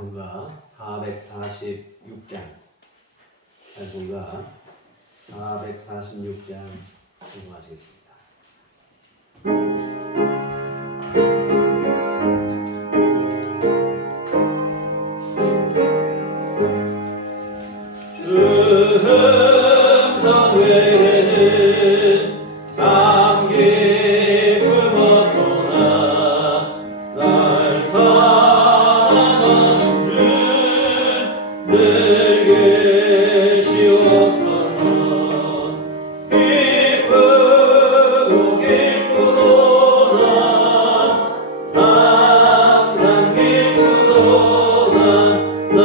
찬송가 446장 찬송가 446장 찬송하시겠습니다. 주흠성 외에는 참 기쁨 없도다. 날 사랑하신 주 늘 계시옵소서. 기쁘고 기쁘도다. 항상 기쁘도다. 나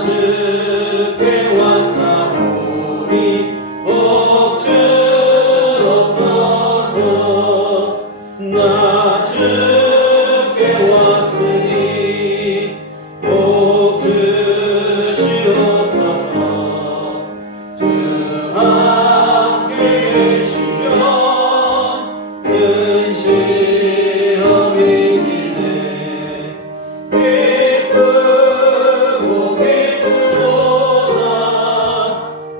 주께 왔사오니 복 주옵소서. 나 주께 왔으니 복 주시옵소서. 주 함께 계시면 근시험이 이기네. 기쁘고 기쁘도다.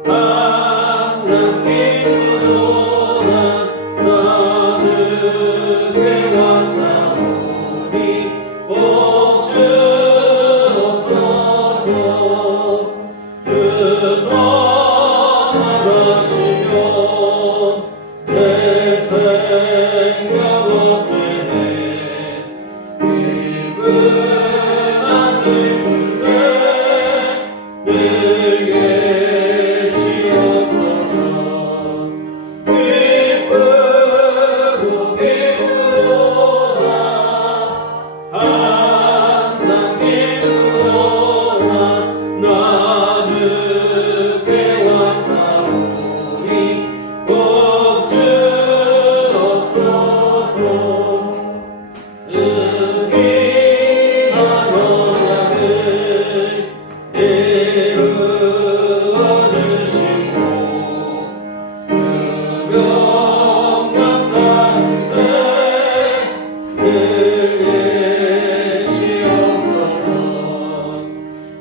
항상 기쁘도다. 나 주께 왔사오니 복 주옵소서. 주 떠나가시면 내 생각 헛되네. 기쁘나 슬픈데 늘 계시옵소서. 기쁘고 기쁘도다. 항상 기쁘도다. 나 주께 왔사오니 복 주옵소서. 은기한 언약을 이루어 주시고 주 명령 가운데 늘 계시옵소서.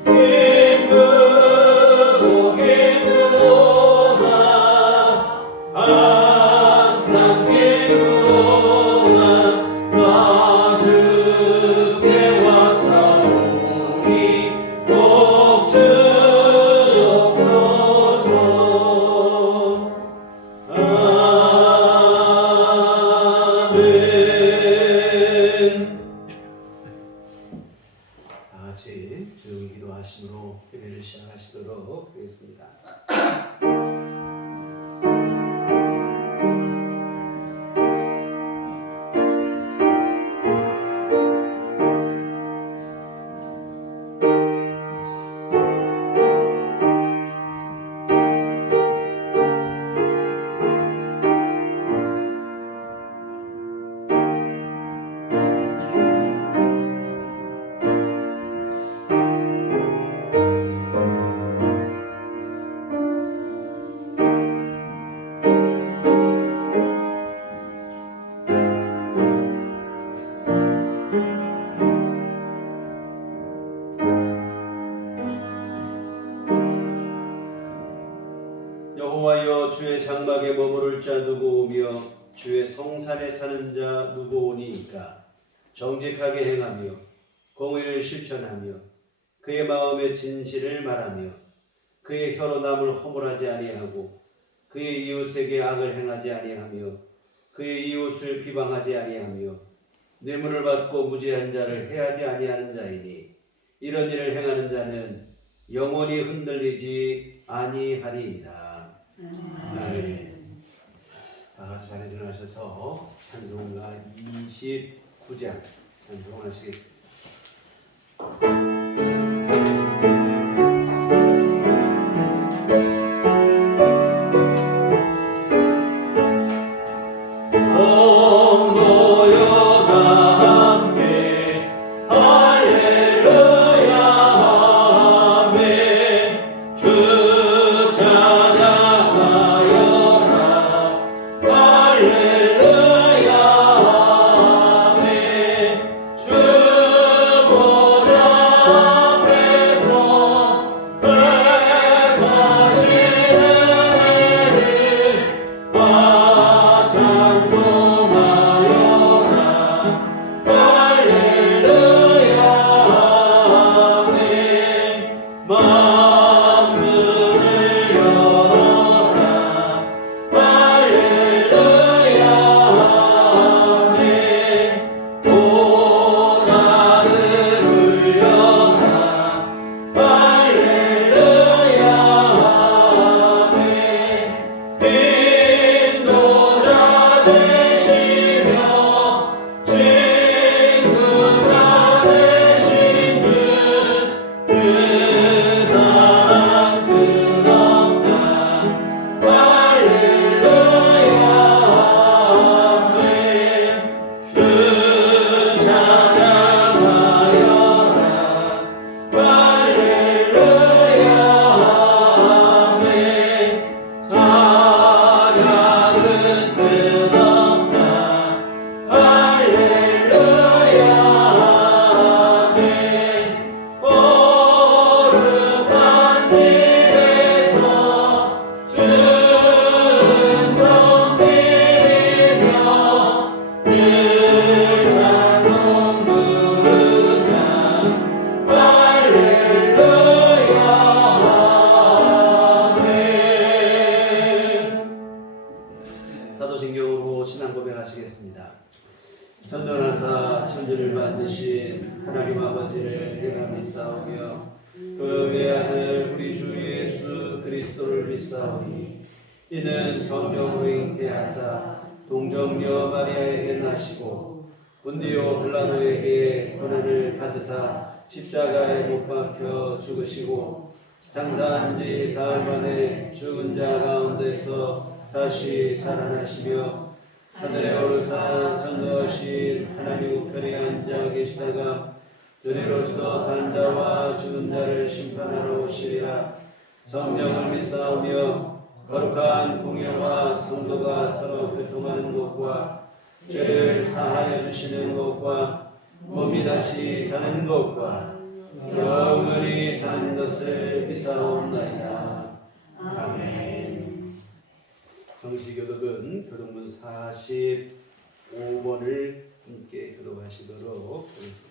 기쁘고 기쁘도다. 항상 기쁘도다. 나 주께 왔사오니 복 주옵소서. 아멘. 다 같이 조용히 기도하심으로 예배를 시작하시도록 하겠습니다. 여호와여, 주의 장막에 머무를 자 누구 오며 주의 성산에 사는 자 누구 오니이까. 정직하게 행하며 공의를 실천하며 그의 마음에 진실을 말하며 그의 혀로 남을 허물하지 아니하고 그의 이웃에게 악을 행하지 아니하며 그의 이웃을 비방하지 아니하며 뇌물을 받고 무지한 자를 해하지 아니하는 자이니 이런 일을 행하는 자는 영원히 흔들리지 아니하리이다. 아멘. 다 같이 자리에 일어나셔서 찬송가 29장 찬송하시겠습니다. 할렐루야. 늘 찬송 부르자 할렐루야 아멘. 사도신경으로 신앙 고백하시겠습니다. 전능하사 천지를 만드신 하나님 아버지를 내가 믿사오며 그 외아들 우리 주 예수 그리스도를 믿사오니 이는 성령으로 잉태하사 동정녀 마리아에게 나시고 본디오 빌라도에게 고난을 받으사 십자가에 못 박혀 죽으시고 장사한 지 사흘 만에 죽은 자 가운데서 다시 살아나시며 하늘에 오르사 전능하신 하나님 우편에 앉아 계시다가 저리로서 산 자와 죽은 자를 심판하러 오시리라. 성령을 믿사오며 거룩한 공예와 성도가 서로 교통하는 것과 죄를 사하여 주시는 것과 몸이 다시 사는 것과 영원히 사는 것을 믿사옵나이다. 아멘. 성시교독은 교독문 45번을 함께 교독하시도록 하겠습니다.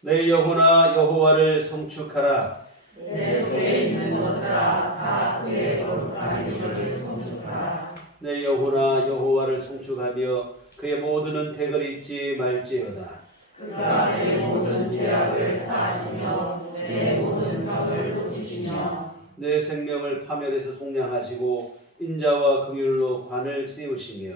내 영혼아 여호와를 송축하라. 내 속에 있는 것들아 다 그의 거룩한 이름을 송축하라. 내 영혼아 여호와를 송축하며 그의 모든 은택을 잊지 말지어다. 그가 내 모든 죄악을 사하시며 내 모든 벽을 고치시며 내 생명을 파멸해서 속량하시고 인자와 긍휼로 관을 씌우시며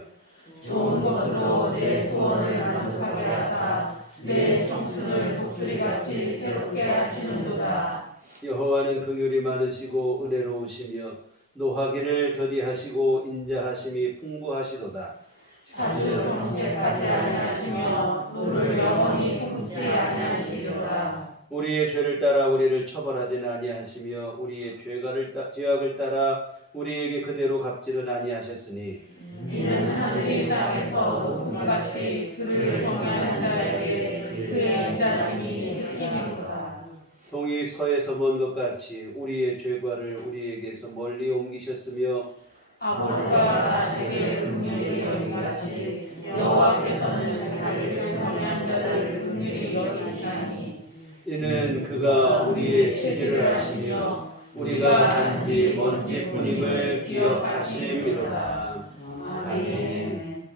좋은 것으로 내 소원을 만족하게 하사 내 청춘을 독수리같이 새롭게 하시는도다. 여호와는 긍휼이 많으시고 은혜로우시며 노하기를 더디하시고 인자하심이 풍부하시도다. 자주 정죄하지 아니하시며 노를 영원히 굽지 아니하시리로다. 우리의 죄를 따라 우리를 처벌하지는 아니하시며 우리의 죄악을 따라 우리에게 그대로 갚지는 아니하셨으니 이는 하늘이 땅에서 높음같이 그를 경외하는 자에게 그의 인자심이 크심이로다. 동이 서에서 먼 것 같이 우리의 죄과를 우리에게서 멀리 옮기셨으며 아버지가 자식을 긍휼히 여김같이 여호와께서는 자기를 경외한 자들을 긍휼히 여기시나니 이는 그가 우리의 죄를 아시며 우리가 단지 먼지뿐임을 기억하심이로다. 아멘.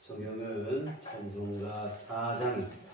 성경은 찬송가 4장입니다.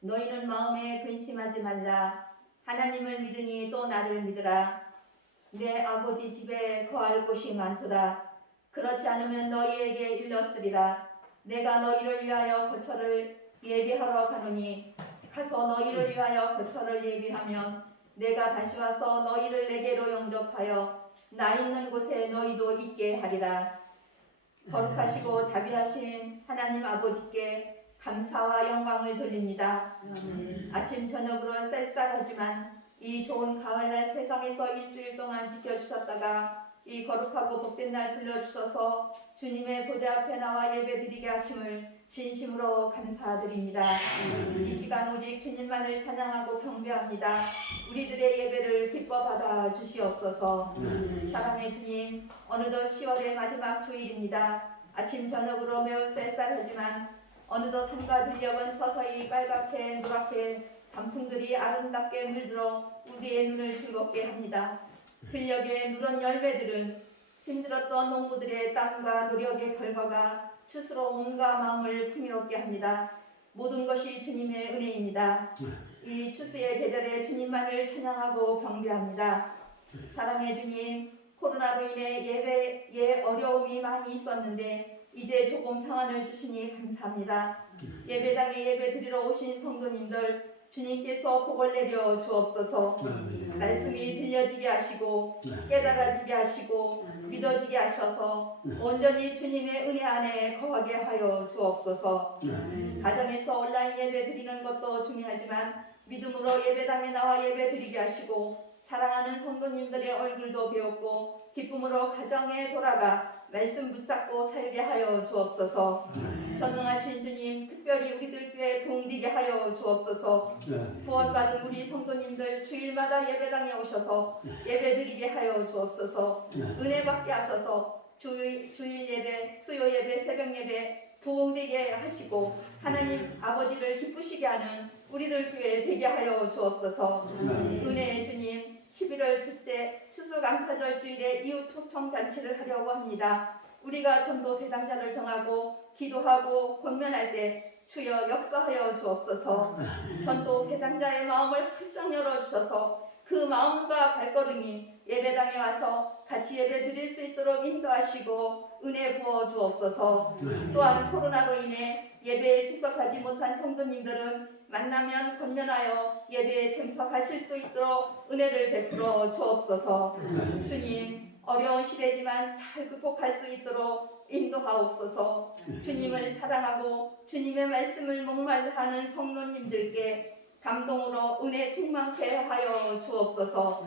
너희는 마음에 근심하지 말라. 하나님을 믿으니 또 나를 믿으라. 내 아버지 집에 거할 곳이 많도다. 그렇지 않으면 너희에게 일렀으리라. 내가 너희를 위하여 거처를 예비하러 가노니 가서 너희를 위하여 거처를 예비하면 내가 다시 와서 너희를 내게로 영접하여 나 있는 곳에 너희도 있게 하리라. 거룩하시고 자비하신 하나님 아버지께 감사와 영광을 돌립니다. 아침 저녁으로 쌀쌀하지만 이 좋은 가을날 세상에서 일주일 동안 지켜주셨다가 이 거룩하고 복된 날 불러주셔서 주님의 보좌 앞에 나와 예배드리게 하심을 진심으로 감사드립니다. 이 시간 오직 주님만을 찬양하고 경배합니다. 우리들의 예배를 기뻐 받아 주시옵소서. 사랑의 주님, 어느덧 10월의 마지막 주일입니다. 아침 저녁으로 매우 쌀쌀하지만 어느덧 산과 들녘은 서서히 빨갛게 노랗게 단풍들이 아름답게 물들어 우리의 눈을 즐겁게 합니다. 들녘의 누런 열매들은 힘들었던 농부들의 땀과 노력의 결과가 추수로 온갖 마음을 풍요롭게 합니다. 모든 것이 주님의 은혜입니다. 이 추수의 계절에 주님만을 찬양하고 경배합니다. 사랑의 주님, 코로나로 인해 예배에 어려움이 많이 있었는데 이제 조금 평안을 주시니 감사합니다. 예배당에 예배 드리러 오신 성도님들 주님께서 복을 내려 주옵소서. 말씀이 들려지게 하시고 깨달아지게 하시고 믿어지게 하셔서 온전히 주님의 은혜 안에 거하게 하여 주옵소서. 가정에서 온라인 예배 드리는 것도 중요하지만 믿음으로 예배당에 나와 예배 드리게 하시고 사랑하는 성도님들의 얼굴도 배웠고 기쁨으로 가정에 돌아가 말씀 붙잡고 살게 하여 주옵소서. 전능하신 주님, 특별히 우리들 교회 도움되게 하여 주옵소서. 구원받은 우리 성도님들 주일마다 예배당에 오셔서 예배드리게 하여 주옵소서. 은혜 받게 하셔서 주일 예배, 수요 예배, 새벽 예배 도움되게 하시고 하나님 아버지를 기쁘시게 하는 우리들 교회 되게 하여 주옵소서. 은혜의 주님, 11월 첫째 추수감사절 주일에 이웃 초청 잔치를 하려고 합니다. 우리가 전도 대상자를 정하고 기도하고 권면할 때 주여 역사하여 주옵소서. 전도 대상자의 마음을 활짝 열어주셔서 그 마음과 발걸음이 예배당에 와서 같이 예배 드릴 수 있도록 인도하시고 은혜 부어 주옵소서. 또한 코로나로 인해 예배에 출석하지 못한 성도님들은 만나면 권면하여 예배에 참석하실 수 있도록 은혜를 베풀어 주옵소서. 주님, 어려운 시대지만 잘 극복할 수 있도록 인도하옵소서. 주님을 사랑하고 주님의 말씀을 목말라하는 성도님들께 감동으로 은혜 충만케 하여 주옵소서.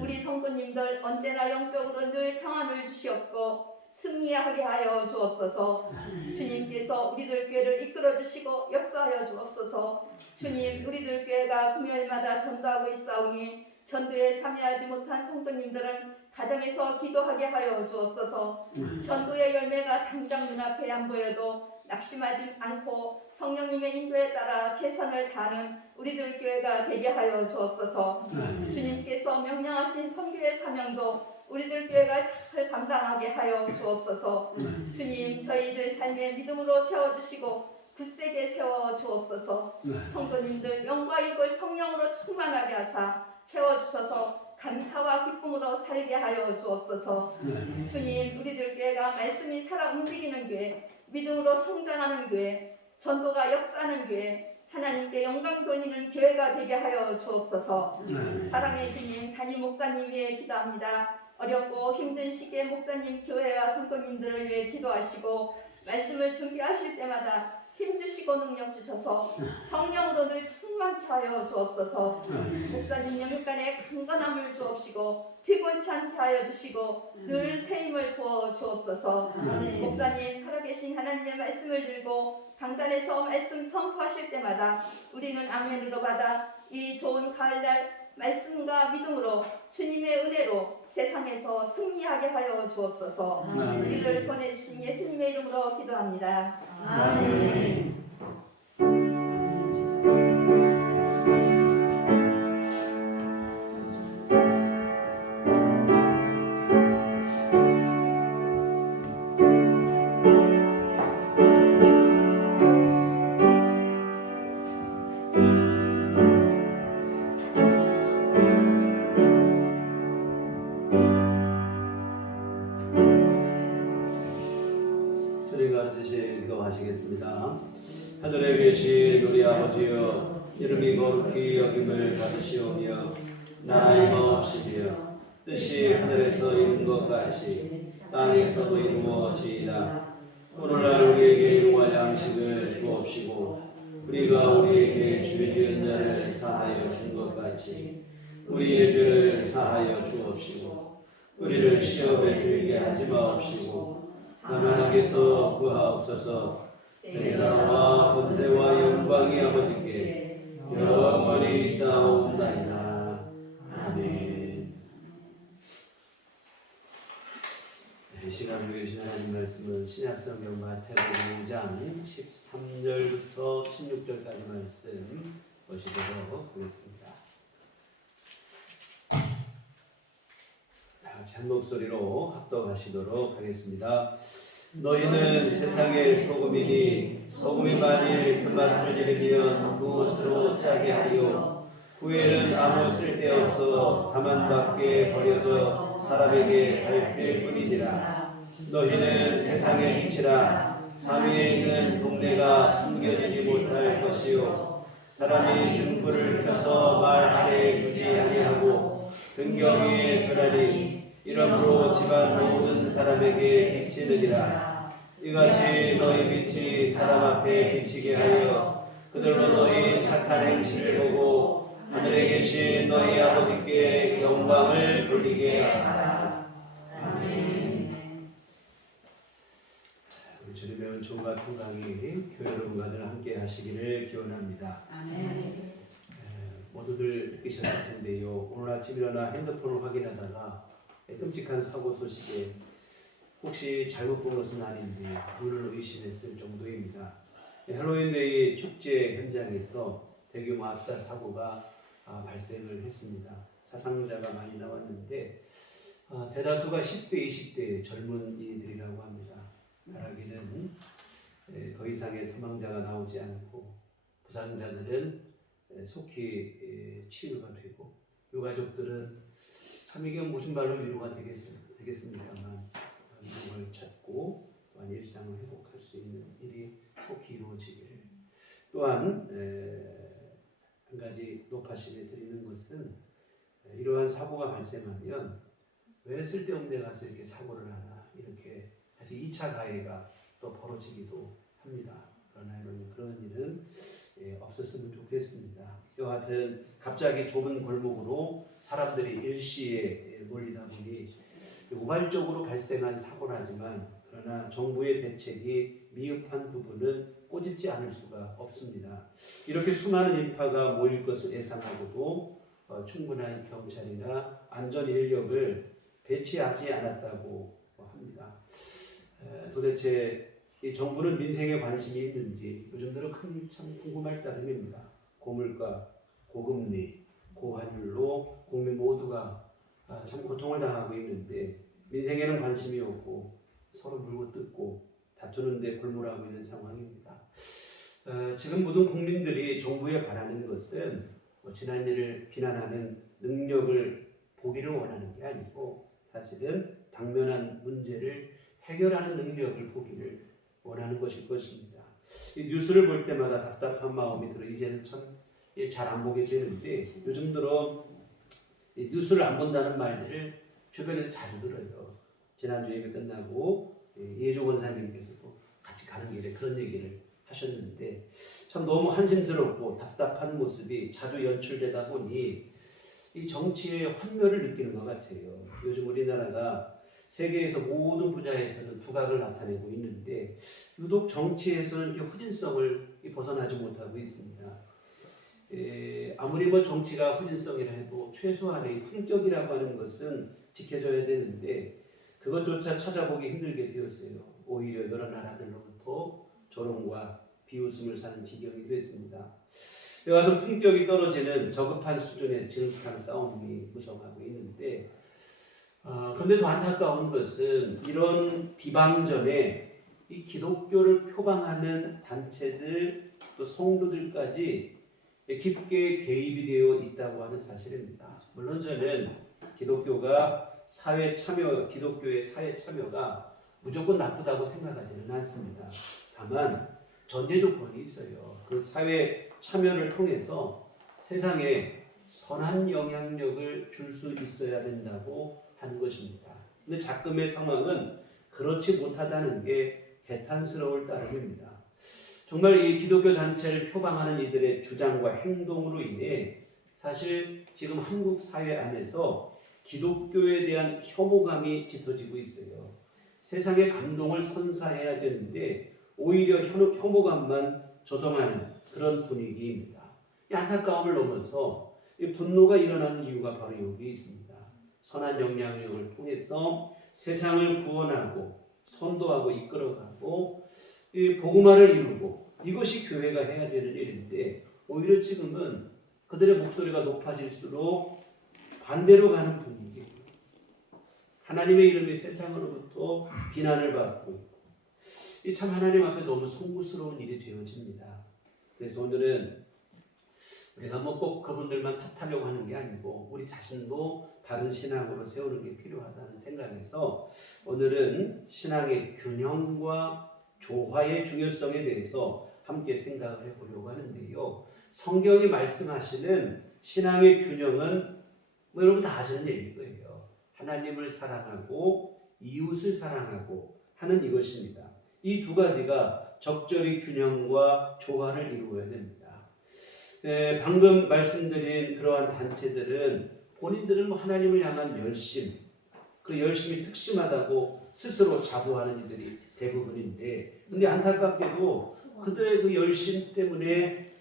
우리 성도님들 언제나 영적으로 늘 평안을 주시옵고 승리하게 하여 주옵소서. 주님께서 우리들 교회를 이끌어 주시고 역사하여 주옵소서. 주님, 우리들 교회가 금요일마다 전도하고 있사오니 전도에 참여하지 못한 성도님들은 가정에서 기도하게 하여 주옵소서. 전도의 열매가 당장 눈앞에 안 보여도 낙심하지 않고 성령님의 인도에 따라 최선을 다하는 우리들 교회가 되게 하여 주옵소서. 주님께서 명령하신 선교의 사명도 우리들 교회가 잘 감당하게 하여 주옵소서. 주님, 저희들 삶의 믿음으로 채워주시고 굳세게 세워 주옵소서. 성도님들 영과 이걸 성령으로 충만하게 하사 채워주셔서 감사와 기쁨으로 살게 하여 주옵소서. 주님, 우리들 교회가 말씀이 살아 움직이는 교회, 믿음으로 성장하는 교회, 전도가 역사하는 교회, 하나님께 영광 돌리는 교회가 되게 하여 주옵소서. 사랑의 주님, 담임 목사님 위해 기도합니다. 어렵고 힘든 시기에 목사님, 교회와 성도님들을 위해 기도하시고 말씀을 준비하실 때마다 힘주시고 능력 주셔서 성령으로 늘 충만케 하여 주옵소서. 목사님 영육간에 강건함을 주옵시고 피곤치 않게 하여 주시고 늘 새 힘을 부어 주옵소서. 목사님 살아계신 하나님의 말씀을 들고 강단에서 말씀 선포하실 때마다 우리는 아멘으로 받아 이 좋은 가을날 말씀과 믿음으로 주님의 은혜로 세상에서 승리하게 하여 주옵소서. 우리를 보내주신 예수님의 이름으로 기도합니다. 아멘. 기도하시겠습니다. 하늘에 계신 우리 아버지여, 이름이 거룩히 여김을 받으시오며 나라의 마옵시며 뜻이 하늘에서 이룬 것 같이 땅에서도 이루어지이다. 오늘날 우리에게 일용할 양식을 주옵시고 우리가 우리에게 죄 지은 자를 사하여 준 것 같이 우리의 죄를 사하여 주옵시고 우리를 시험에 들게 하지 마옵시고 가난하게서 구하옵소서. 나라와 권세와 영광이 아버지께 영원히 있사옵나이다. 아멘. 이 시간 위에 주신 하나님 말씀은 신약성경 마태복음 5장 13절부터 16절까지 말씀 보시도록 하겠습니다. 다 같이 한 목소리로 합독하시도록 하겠습니다. 너희는 세상의 소금이니 소금이 만일 그 맛을 잃으면 무엇으로 짜게 하리요? 후에는 아무 쓸데없어 다만 밖에 버려져 사람에게 밟힐 뿐이니라. 너희는 세상의 빛이라. 산 위에 있는 동네가 숨겨지지 못할 것이요 사람이 등불을 켜서 말 아래에 두지 아니하고 등경 위에 두라니 이러므로 집안 모든 사람에게 비치느니라. 이같이 너희 빛이 사람 앞에 비치게 하여 그들로 너희 착한 행실을 보고 하늘에 계신 너희 아버지께 영광을 돌리게 하라. 아멘. 우리 주님의 은총과 평강이 교회로 가들 함께 하시기를 기원합니다. 모두들 느끼셨을 텐데요. 오늘 아침 일어나 핸드폰을 확인하다가 끔찍한 사고 소식에 혹시 잘못 본 것은 아닌지 눈을 의심했을 정도입니다. 할로윈데이 축제 현장에서 대규모 압사 사고가 발생을 했습니다. 사상자가 많이 나왔는데 대다수가 10대, 20대 젊은이들이라고 합니다. 바라기는 더 이상의 사망자가 나오지 않고 부상자들은 속히 치유가 되고 유가족들은 참 이게 무슨 말로 위로가 되겠습니까만 이걸 찾고 또한 일상을 회복할 수 있는 일이 속히 이루어지기를. 또한 한 가지 높아심에 드리는 것은 이러한 사고가 발생하면 왜 쓸데없는 데 가서 이렇게 사고를 하나 이렇게 사실 2차 가해가 또 벌어지기도 합니다. 그러나 그런 일은 없었으면 좋겠습니다. 여하튼 갑자기 좁은 골목으로 사람들이 일시에 몰리다 보니 우발적으로 발생한 사고라지만 그러나 정부의 대책이 미흡한 부분은 꼬집지 않을 수가 없습니다. 이렇게 수많은 인파가 모일 것을 예상하고도 충분한 경찰이나 안전 인력을 배치하지 않았다고 합니다. 도대체 이 정부는 민생에 관심이 있는지 요즘 들어 참 궁금할 따름입니다. 고물가, 고금리, 고환율로 국민 모두가 참 고통을 당하고 있는데 민생에는 관심이 없고 서로 물고 뜯고 다투는데 골몰하고 있는 상황입니다. 지금 모든 국민들이 정부에 바라는 것은 지난 일을 비난하는 능력을 보기를 원하는 게 아니고 사실은 당면한 문제를 해결하는 능력을 보기를 원하는 것일 것입니다. 이 뉴스를 볼 때마다 답답한 마음이 들어 이제는 참 잘 안 보게 되는데 요즘 들어 뉴스를 안 본다는 말들을 주변에서 자주 들어요. 지난주 예배 끝나고 예조 권사님께서도 같이 가는 길에 그런 얘기를 하셨는데 참 너무 한심스럽고 답답한 모습이 자주 연출되다 보니 이 정치의 환멸을 느끼는 것 같아요. 요즘 우리나라가 세계에서 모든 분야에서는 두각을 나타내고 있는데 유독 정치에서는 이렇게 후진성을 벗어나지 못하고 있습니다. 아무리 정치가 후진성이라 해도 최소한의 품격이라고 하는 것은 지켜져야 되는데 그것조차 찾아보기 힘들게 되었어요. 오히려 여러 나라들로부터 조롱과 비웃음을 사는 지경이 됐습니다. 여하튼 품격이 떨어지는 저급한 수준의 진흙탕 싸움이 무성하고 있는데 그런데 더 안타까운 것은 이런 비방전에 이 기독교를 표방하는 단체들 또 성도들까지 깊게 개입이 되어 있다고 하는 사실입니다. 물론 저는 기독교의 사회 참여가 무조건 나쁘다고 생각하지는 않습니다. 다만 전제 조건이 있어요. 그 사회 참여를 통해서 세상에 선한 영향력을 줄 수 있어야 된다고 하는 것입니다. 근데 작금의 상황은 그렇지 못하다는 게 개탄스러울 따름입니다. 정말 이 기독교 단체를 표방하는 이들의 주장과 행동으로 인해 사실 지금 한국 사회 안에서 기독교에 대한 혐오감이 짙어지고 있어요. 세상의 감동을 선사해야 되는데 오히려 혐오감만 조성하는 그런 분위기입니다. 이 안타까움을 넘어서 이 분노가 일어나는 이유가 바로 여기 있습니다. 선한 영향력을 통해서 세상을 구원하고 선도하고 이끌어가고 이 복음화를 이루고 이것이 교회가 해야 되는 일인데 오히려 지금은 그들의 목소리가 높아질수록 반대로 가는 분위기예요. 하나님의 이름이 세상으로부터 비난을 받고 있고 이 참 하나님 앞에 너무 송구스러운 일이 되어집니다. 그래서 오늘은 우리가 뭐 꼭 그분들만 탓하려고 하는 게 아니고 우리 자신도 바른 신앙으로 세우는 게 필요하다는 생각에서 오늘은 신앙의 균형과 조화의 중요성에 대해서 함께 생각을 해보려고 하는데요. 성경이 말씀하시는 신앙의 균형은 뭐 여러분 다 아시는 얘기일 거예요. 하나님을 사랑하고 이웃을 사랑하고 하는 이것입니다. 이 두 가지가 적절히 균형과 조화를 이루어야 됩니다. 방금 말씀드린 그러한 단체들은 본인들은 하나님을 향한 열심, 그 열심이 특심하다고 스스로 자부하는 이들이 대부분인데, 근데 안타깝게도 그들의 그 열심 때문에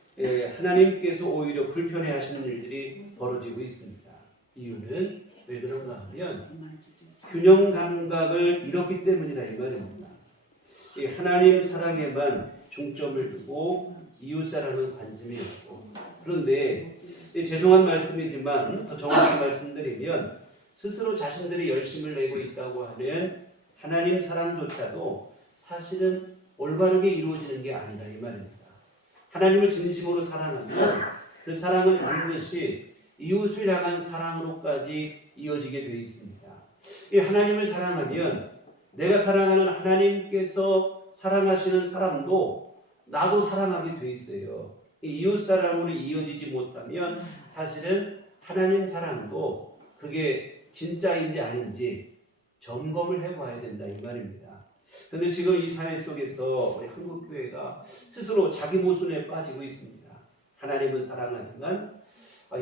하나님께서 오히려 불편해하시는 일들이 벌어지고 있습니다. 이유는 왜 그런가 하면 균형 감각을 잃었기 때문이라 이 말입니다. 하나님 사랑에만 중점을 두고 이웃사랑은 관심이 없고, 그런데 죄송한 말씀이지만 더 정확히 말씀드리면 스스로 자신들이 열심을 내고 있다고 하는 하나님 사랑조차도 사실은 올바르게 이루어지는 게 아니다 이 말입니다. 하나님을 진심으로 사랑하면 그 사랑은 반드시 이웃을 향한 사랑으로까지 이어지게 되어 있습니다. 이 하나님을 사랑하면 내가 사랑하는 하나님께서 사랑하시는 사람도 나도 사랑하게 되어 있어요. 이웃 사랑으로 이어지지 못하면 사실은 하나님 사랑도 그게 진짜인지 아닌지 점검을 해봐야 된다 이 말입니다. 그런데 지금 이 사회 속에서 우리 한국교회가 스스로 자기 모순에 빠지고 있습니다. 하나님은 사랑하지만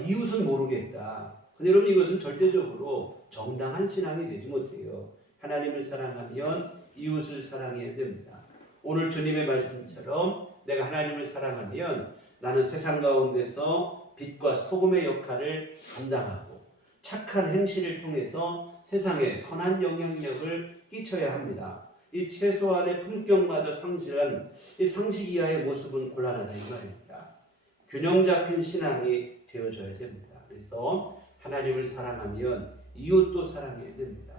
이웃은 모르겠다. 근데 여러분 이것은 절대적으로 정당한 신앙이 되지 못해요. 하나님을 사랑하면 이웃을 사랑해야 됩니다. 오늘 주님의 말씀처럼 내가 하나님을 사랑하면 나는 세상 가운데서 빛과 소금의 역할을 감당하고 착한 행실을 통해서 세상에 선한 영향력을 끼쳐야 합니다. 이 최소한의 품격마저 상실한 이 상식 이하의 모습은 곤란하다 이 말입니다. 균형 잡힌 신앙이 되어져야 됩니다. 그래서 하나님을 사랑하면 이웃도 사랑해야 됩니다.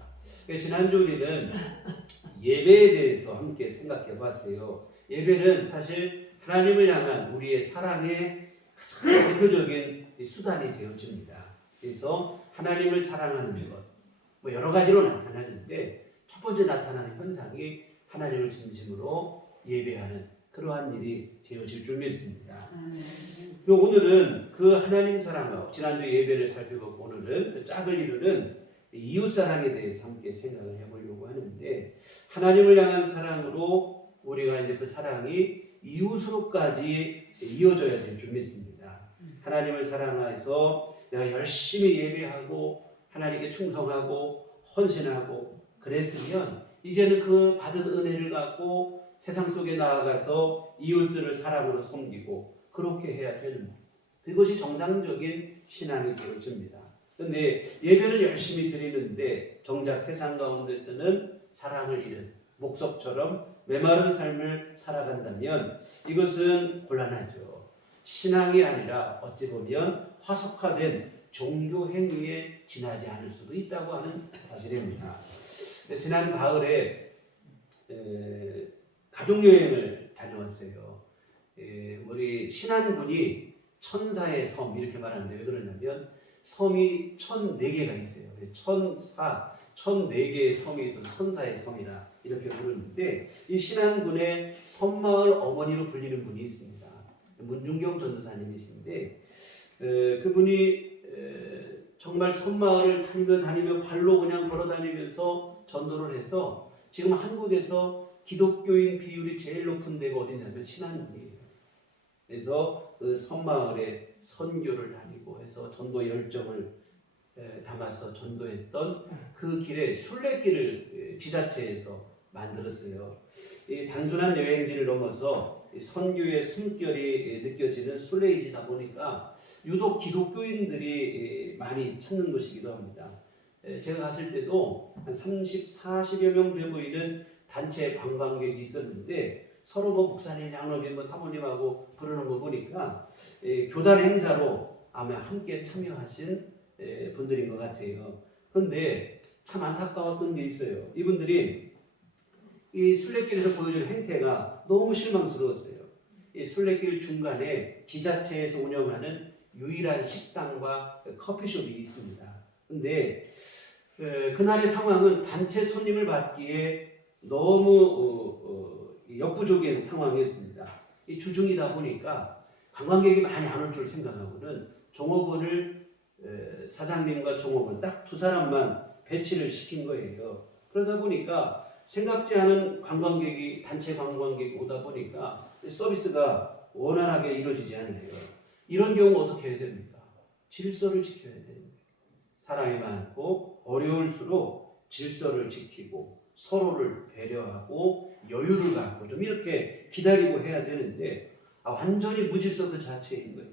지난주 우리는 예배에 대해서 함께 생각해 봤어요. 예배는 사실 하나님을 향한 우리의 사랑의 가장 대표적인 수단이 되어집니다. 그래서 하나님을 사랑하는 것, 뭐 여러 가지로 나타나는데 첫 번째 나타나는 현상이 하나님을 진심으로 예배하는 그러한 일이 되어질 줄 믿습니다. 오늘은 그 하나님 사랑하고 지난주 예배를 살펴보고 오늘은 그 짝을 이루는 이웃사랑에 대해서 함께 생각을 해보려고 하는데 하나님을 향한 사랑으로 우리가 이제 그 사랑이 이웃으로까지 이어져야 될 줄 믿습니다. 하나님을 사랑해서 내가 열심히 예배하고 하나님께 충성하고 헌신하고 그랬으면 이제는 그 받은 은혜를 갖고 세상 속에 나아가서 이웃들을 사랑으로 섬기고 그렇게 해야 되는 그것이 정상적인 신앙이 되어집니다. 그런데 예배를 열심히 드리는데 정작 세상 가운데서는 사랑을 잃은 목석처럼 메마른 삶을 살아간다면 이것은 곤란하죠. 신앙이 아니라 어찌 보면 화석화된 종교 행위에 지나지 않을 수도 있다고 하는 사실입니다. 지난 가을에 가족여행을 다녀왔어요. 우리 신안군이 천사의 섬 이렇게 말하는데 왜 그러냐면 섬이 1004개가 있어요. 1004개의 섬이 있어서 천사의 섬이라 이렇게 부르는데 이 신안군의 섬마을 어머니로 불리는 분이 있습니다. 문중경 전도사님이신데 그분이 정말 섬마을을 다니며 발로 그냥 걸어다니면서 전도를 해서 지금 한국에서 기독교인 비율이 제일 높은 데가 어디냐면 신안군이에요. 그래서 그 섬마을에 선교를 다니고 해서 전도 열정을 담아서 전도했던 그 길에 순례길을 지자체에서 만들었어요. 이 단순한 여행지를 넘어서 이 선교의 숨결이 느껴지는 순례이지다 보니까 유독 기독교인들이 많이 찾는 곳이기도 합니다. 제가 갔을 때도 한 30, 40여 명 돼 보이는 단체 관광객이 있었는데 서로 뭐 목사님, 장로님, 뭐 사모님하고 부르는 거 보니까 교단 행사로 아마 함께 참여하신 분들인 것 같아요. 그런데 참 안타까웠던 게 있어요. 이분들이 이 순례길에서 보여주는 행태가 너무 실망스러웠어요. 이 순례길 중간에 지자체에서 운영하는 유일한 식당과 커피숍이 있습니다. 근데 그날의 상황은 단체 손님을 받기에 너무 역부족인 상황이었습니다. 이 주중이다 보니까 관광객이 많이 안 올 줄 생각하고는 종업원을 사장님과 종업원 딱 두 사람만 배치를 시킨 거예요. 그러다 보니까 생각지 않은 관광객이 단체 관광객이 오다 보니까 서비스가 원활하게 이루어지지 않아요. 이런 경우 어떻게 해야 됩니까? 질서를 지켜야 됩니다. 사람이 많고 어려울수록 질서를 지키고 서로를 배려하고 여유를 갖고 좀 이렇게 기다리고 해야 되는데 완전히 무질서 그 자체인 거예요.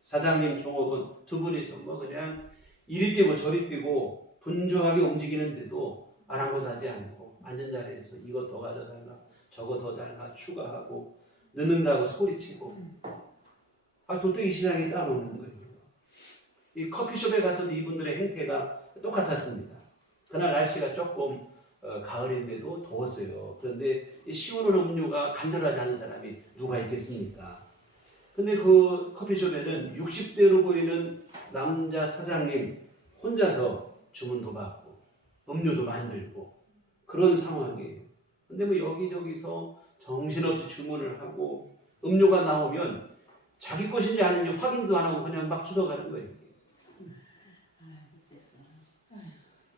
사장님, 종업원 두 분이서 뭐 그냥 이리 뛰고 저리 뛰고 분주하게 움직이는데도 아랑곳하지 않고 앉은 자리에서 이거 더 가져달라, 저거 더 달라 추가하고 늦는다고 소리치고 도떼기 시장이 따로 없는 거예요. 이 커피숍에 가서도 이분들의 행태가 똑같았습니다. 그날 날씨가 조금 가을인데도 더웠어요. 그런데 이 시원한 음료가 간절하지 않은 사람이 누가 있겠습니까? 근데 그 커피숍에는 60대로 보이는 남자 사장님 혼자서 주문도 받고 음료도 만들고 그런 상황이에요. 근데 뭐 여기저기서 정신없이 주문을 하고 음료가 나오면 자기 것인지 아닌지 확인도 안 하고 그냥 막 주워가는 거예요.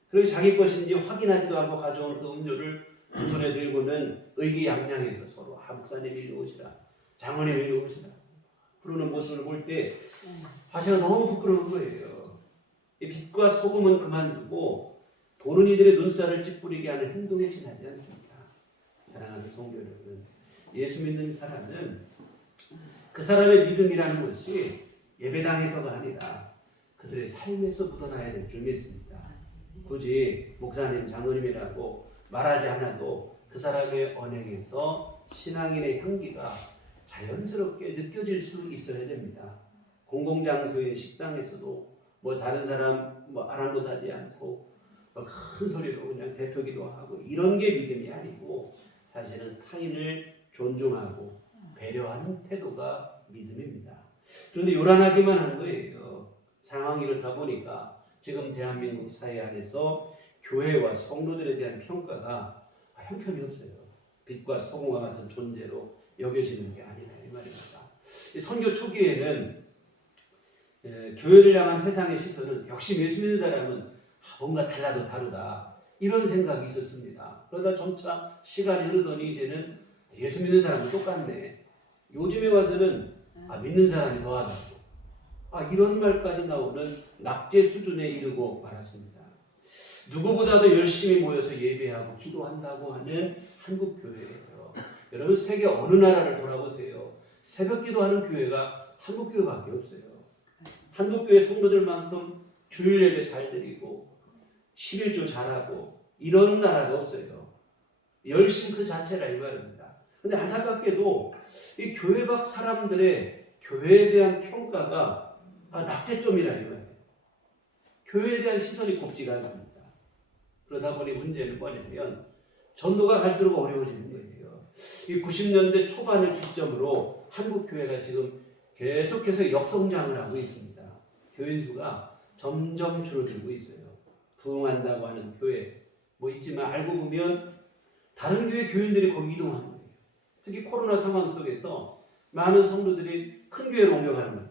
그리고 자기 것인지 확인하지도 않고 가져온 그 음료를 두 손에 들고는 의기양양해서 서로 목사님 이리 오시라, 장로님 이리 오시라 부르는 모습을 볼 때 제가 너무 부끄러운 거예요. 이 빛과 소금은 그만두고 보는 이들의 눈살을 찌푸리게 하는 행동에 지나지 않습니다. 사랑하는 성도 여러분, 예수 믿는 사람은 그 사람의 믿음이라는 것이 예배당에서가 아니라 그들의 삶에서 묻어나야 될 줄 믿습니다. 굳이 목사님, 장로님이라고 말하지 않아도 그 사람의 언행에서 신앙인의 향기가 자연스럽게 느껴질 수 있어야 됩니다. 공공장소의 식당에서도 뭐 다른 사람 아랑곳하지 않고 큰 소리로 그냥 대표기도 하고 이런 게 믿음이 아니고 사실은 타인을 존중하고 배려하는 태도가 믿음입니다. 그런데 요란하기만 한 거예요. 상황이 이렇다 보니까 지금 대한민국 사회 안에서 교회와 성도들에 대한 평가가 형편이 없어요. 빛과 소금과 같은 존재로 여겨지는 게 아니라 이 말입니다. 선교 초기에는 교회를 향한 세상의 시선은 역시 예수 믿는 사람은 뭔가 달라도 다르다 이런 생각이 있었습니다. 그러다 점차 시간이 흐르더니 이제는 예수 믿는 사람은 똑같네. 요즘에 와서는 믿는 사람이 더하다고 이런 말까지 나오는 낙제 수준에 이르고 말았습니다. 누구보다도 열심히 모여서 예배하고 기도한다고 하는 한국 교회예요. 여러분 세계 어느 나라를 돌아보세요. 새벽 기도하는 교회가 한국 교회밖에 없어요. 한국 교회 성도들만큼 주일 예배 잘 드리고 11조 잘하고 이런 나라가 없어요. 열심 그 자체라 이 말입니다. 근데 안타깝게도 이 교회 밖 사람들의 교회에 대한 평가가 낙제점이라 이 말이에요. 교회에 대한 시선이 곱지가 않습니다. 그러다 보니 문제는 뭐냐면 전도가 갈수록 어려워지는 거예요. 이 90년대 초반을 기점으로 한국 교회가 지금 계속해서 역성장을 하고 있습니다. 교인 수가 점점 줄어들고 있어요. 부흥한다고 하는 교회 있지만 알고 보면 다른 교회 교인들이 거기 이동하는 거예요. 특히 코로나 상황 속에서 많은 성도들이 큰 교회로 옮겨가는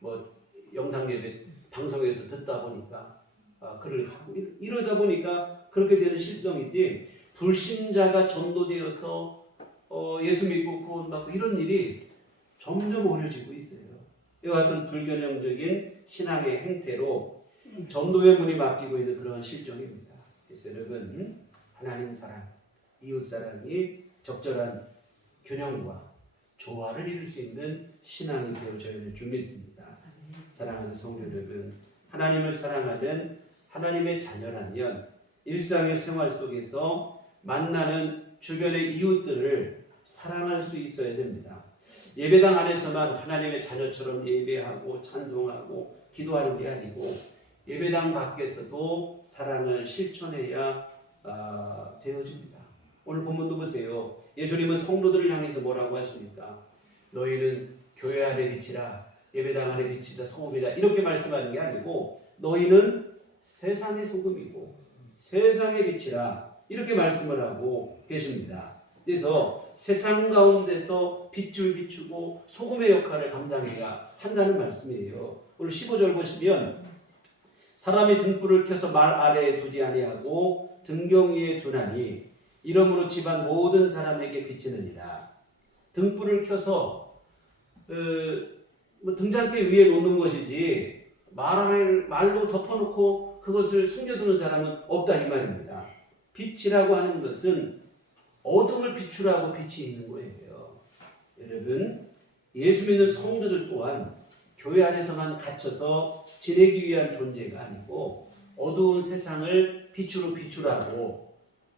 거예요. 영상 예배 방송에서 듣다 보니까 글을 하고 이러다 보니까 그렇게 되는 실정이지 불신자가 전도되어서 예수 믿고 구원받고 이런 일이 점점 어려지고 있어요. 이와 같은 불균형적인 신앙의 행태로 전도의 문이 막히고 있는 그런 실정입니다. 그래서 여러분 하나님 사랑 이웃사랑이 적절한 균형과 조화를 이룰 수 있는 신앙이 되어져야 될 줄 믿습니다. 사랑하는 성도 여러분, 하나님을 사랑하는 하나님의 자녀라면 일상의 생활 속에서 만나는 주변의 이웃들을 사랑할 수 있어야 됩니다. 예배당 안에서만 하나님의 자녀처럼 예배하고 찬송하고 기도하는 게 아니고 예배당 밖에서도 사랑을 실천해야 되어집니다. 오늘 본문도 보세요. 예수님은 성도들을 향해서 뭐라고 하십니까? 너희는 교회 안에 빛이라, 예배당 안에 빛이다, 소금이다, 이렇게 말씀하는 게 아니고 너희는 세상의 소금이고 세상의 빛이라, 이렇게 말씀을 하고 계십니다. 그래서 세상 가운데서 빛을 비추고 소금의 역할을 감당해야 한다는 말씀이에요. 오늘 15절 보시면 사람이 등불을 켜서 말 아래에 두지 아니하고 등경 위에 두나니 이러므로 집안 모든 사람에게 비치느니라. 등불을 켜서 등잔대 위에 놓는 것이지 말로 덮어놓고 그것을 숨겨두는 사람은 없다, 이 말입니다. 빛이라고 하는 것은 어둠을 비추라고 빛이 있는 거예요. 여러분, 예수 믿는 성도들 또한 교회 안에서만 갇혀서 지내기 위한 존재가 아니고 어두운 세상을 빛으로 비추라고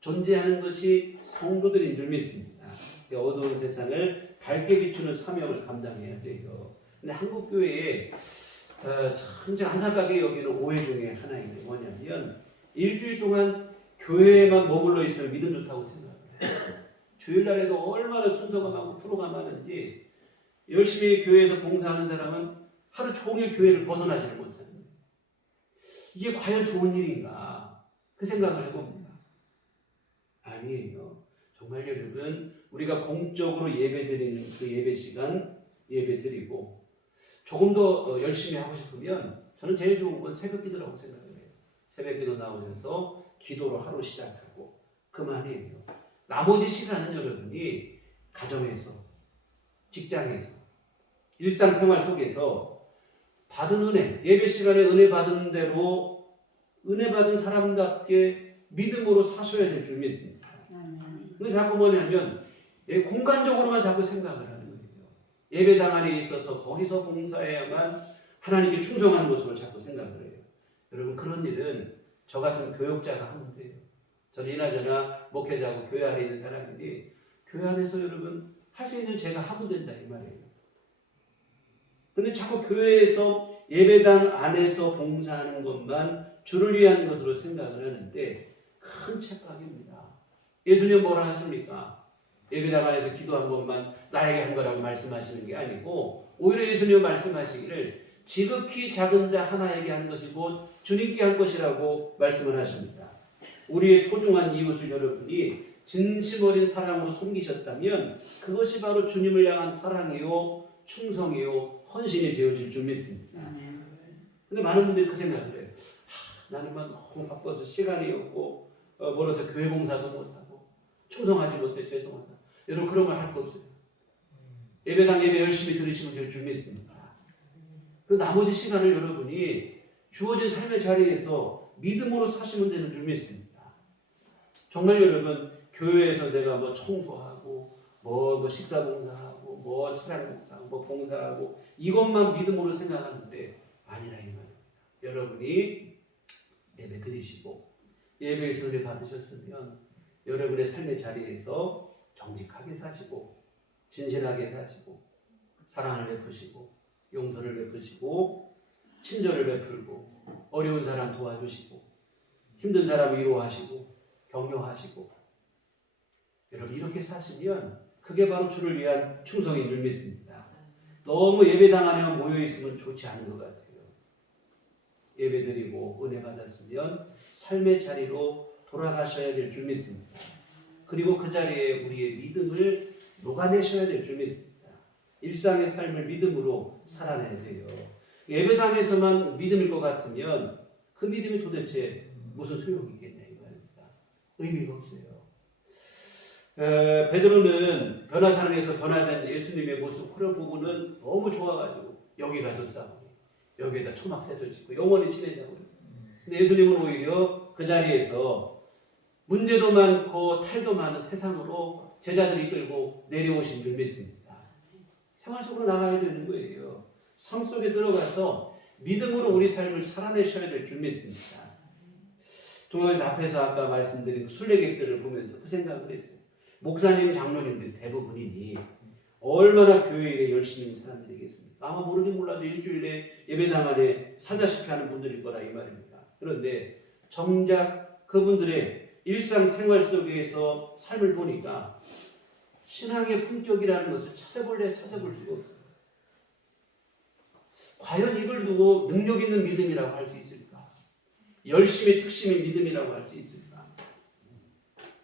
존재하는 것이 성도들인 줄 믿습니다. 어두운 세상을 밝게 비추는 사명을 감당해야 돼요. 근데 한국 교회에 참 안타깝게 여기는 오해 중에 하나인 게 뭐냐면 일주일 동안 교회에만 머물러 있으면 믿음 좋다고 생각해요. 주일날에도 얼마나 순서가 많고 프로가 많은지 열심히 교회에서 봉사하는 사람은 하루 종일 교회를 벗어나지를 못하는 거예요. 이게 과연 좋은 일인가? 그 생각을 해봅니다. 아니에요. 정말 여러분, 우리가 공적으로 예배드리는 그 예배 시간 예배드리고 조금 더 열심히 하고 싶으면 저는 제일 좋은 건 새벽 기도라고 생각을 해요. 새벽 기도 나오셔서 기도로 하루 시작하고 그만이에요. 나머지 시간은 여러분이 가정에서, 직장에서, 일상생활 속에서 받은 은혜, 예배 시간에 은혜 받은 대로 은혜 받은 사람답게 믿음으로 사셔야 될 줄 믿습니다. 근데 자꾸 뭐냐면 공간적으로만 자꾸 생각을 하는 거예요. 예배당 안에 있어서 거기서 봉사해야만 하나님께 충성하는 모습을 자꾸 생각을 해요. 여러분, 그런 일은 저 같은 교역자가 하면 돼요. 저는 이나저나 목회자고 교회 안에 있는 사람인데 교회 안에서 여러분 할 수 있는 제가 하면 된다, 이 말이에요. 근데 자꾸 교회에서 예배당 안에서 봉사하는 것만 주를 위한 것으로 생각을 하는데 큰 착각입니다. 예수님 뭐라 하십니까? 예배당 안에서 기도한 것만 나에게 한 거라고 말씀하시는 게 아니고 오히려 예수님 말씀하시기를 지극히 작은 자 하나에게 한 것이 곧 주님께 한 것이라고 말씀을 하십니다. 우리의 소중한 이웃을 여러분이 진심 어린 사랑으로 섬기셨다면 그것이 바로 주님을 향한 사랑이요, 충성이요, 헌신이 되어질 줄 믿습니다. 근데 많은 분들이 그 생각을 해요. 나는 너무 바빠서 시간이 없고 멀어서 교회 봉사도 못하고 충성하지 못해 죄송하다. 여러분, 그런 말 할 거 없어요. 예배당 예배 열심히 들으시면 될 줄 믿습니다. 그 나머지 시간을 여러분이 주어진 삶의 자리에서 믿음으로 사시면 되는 줄 믿습니다. 정말 여러분, 교회에서 내가 뭐 청소하고 뭐 식사 봉사하고 뭐 차량 봉사하고 뭐 봉사하고 이것만 믿음으로 생각하는데 아니라 이 말입니다. 여러분이 예배 드리시고 예배에서 은혜 받으셨으면 여러분의 삶의 자리에서 정직하게 사시고 진실하게 사시고 사랑을 베푸시고 용서를 베푸시고 친절을 베풀고 어려운 사람 도와주시고 힘든 사람 위로하시고 격려하시고 여러분 이렇게 사시면 그게 바로 주를 위한 충성인 줄 믿습니다. 너무 예배당 안에만 모여있으면 좋지 않은 것 같아요. 예배드리고 은혜 받았으면 삶의 자리로 돌아가셔야 될 줄 믿습니다. 그리고 그 자리에 우리의 믿음을 녹아내셔야 될 줄 믿습니다. 일상의 삶을 믿음으로 살아내야 돼요. 예배당에서만 믿음일 것 같으면 그 믿음이 도대체 무슨 소용이 있겠냐 이 말입니다. 의미가 없어요. 베드로는 변화산에서 변화된 예수님의 모습 그런 부분은 너무 좋아가지고 여기 가서 싸우고 여기에다 초막셋을 짓고 영원히 지내자고. 근데 예수님은 오히려 그 자리에서 문제도 많고 탈도 많은 세상으로 제자들이 이끌고 내려오신 줄 믿습니다. 생활 속으로 나가야 되는 거예요. 삶 속에 들어가서 믿음으로 우리 삶을 살아내셔야 될 줄 믿습니다. 종교에서 앞에서 아까 말씀드린 순례객들을 보면서 그 생각을 했어요. 목사님, 장로님들이 대부분이니 얼마나 교회 일에 열심히 있는 사람들이겠습니까? 아마 모르긴 몰라도 일주일에 예배당 안에 살다시피 하는 분들일 거라 이 말입니다. 그런데 정작 그분들의 일상생활 속에서 삶을 보니까 신앙의 품격이라는 것을 찾아볼 수가 없어요. 과연 이걸 두고 능력 있는 믿음이라고 할 수 있을까? 열심의 특심인 믿음이라고 할 수 있을까?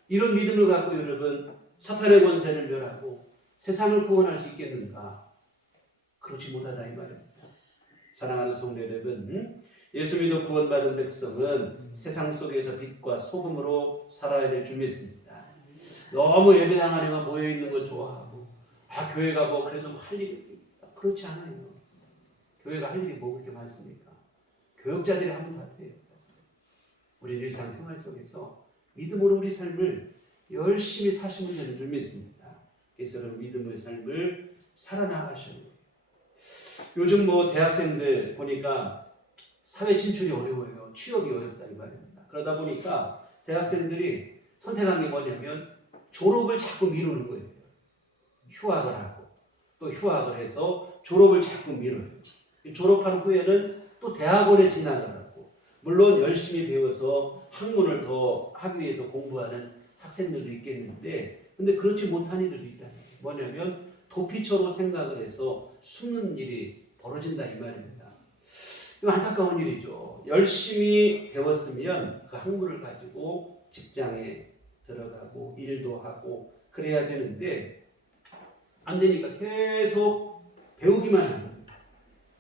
이런 믿음을 갖고 여러분 사탄의 권세를 멸하고 세상을 구원할 수 있겠는가? 그렇지 못하다 이 말입니다. 사랑하는 성도 여러분, 예수 믿어 구원받은 백성은 세상 속에서 빛과 소금으로 살아야 될 줄 믿습니다. 너무 예배당 안에만 모여 있는 거 좋아하고 교회가 뭐 그래도 할 일이 그렇지 않아요. 교회가 할 일이 뭐 그렇게 많습니까? 교역자들이 하면 다 돼요. 우리 일상생활 속에서 믿음으로 우리 삶을 열심히 사시면 되는 줄 믿습니다. 그래서 믿음의 삶을 살아나가셔야 돼요. 요즘 뭐 대학생들 보니까 사회 진출이 어려워요. 취업이 어렵다 이 말입니다. 그러다 보니까 대학생들이 선택한 게 뭐냐면 졸업을 자꾸 미루는 거예요. 휴학을 하고 또 휴학을 해서 졸업을 자꾸 미뤄요. 졸업한 후에는 또 대학원에 진학을 하고 물론 열심히 배워서 학문을 더 하기 위해서 공부하는 학생들도 있겠는데 근데 그렇지 못한 이들도 있다. 뭐냐면 도피처로 생각을 해서 숨는 일이 벌어진다 이 말입니다. 이거 안타까운 일이죠. 열심히 배웠으면 그 학문을 가지고 직장에 들어가고 일도 하고 그래야 되는데 안 되니까 계속 배우기만 하는 겁니다.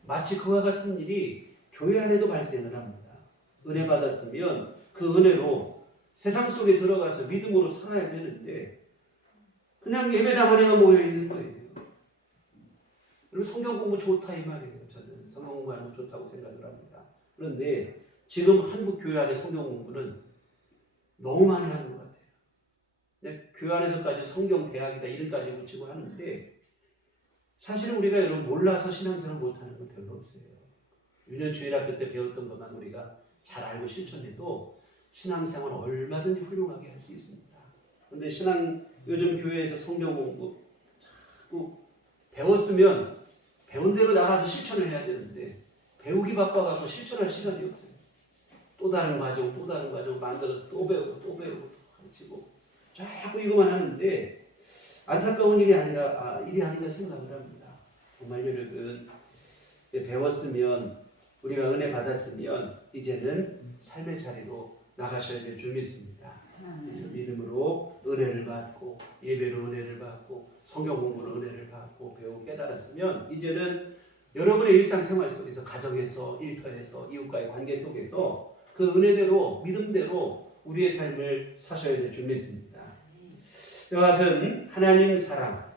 마치 그와 같은 일이 교회 안에도 발생을 합니다. 은혜 받았으면 그 은혜로 세상 속에 들어가서 믿음으로 살아야 되는데 그냥 예배당 안에만 모여 있는 거예요. 여러분 성경 공부 좋다 이 말이에요. 저는 성경 공부하는 거 좋다고 생각을 합니다. 그런데 지금 한국 교회 안에 성경 공부는 너무 많이 하는 것 같아요. 그냥 교회 안에서까지 성경 대학이다 이름까지 붙이고 하는데 사실은 우리가 여러분 몰라서 신앙생활 못하는 건 별로 없어요. 유년주일학교 때 배웠던 것만 우리가 잘 알고 실천해도 신앙생활 얼마든지 훌륭하게 할 수 있습니다. 그런데 요즘 교회에서 성경 공부 자꾸 배웠으면 배운 대로 나가서 실천을 해야 되는데 배우기 바빠갖고 실천할 시간이 없어요. 또 다른 과정 만들어서 또 배우고 또 가르치고 자꾸 이것만 하는데 안타까운 일이 아닌가 생각을 합니다. 정말 여러분 배웠으면 우리가 은혜 받았으면 이제는 삶의 자리로 나가셔야 될 줄 믿습니다. 그래서 믿음으로 은혜를 받고 예배로 은혜를 받고 성경 공부로 은혜를 받고 배우고 깨달았으면 이제는 여러분의 일상생활 속에서 가정에서 일터에서 이웃과의 관계 속에서 그 은혜대로 믿음대로 우리의 삶을 사셔야 될 줄 믿습니다. 이와 같은 하나님 사랑,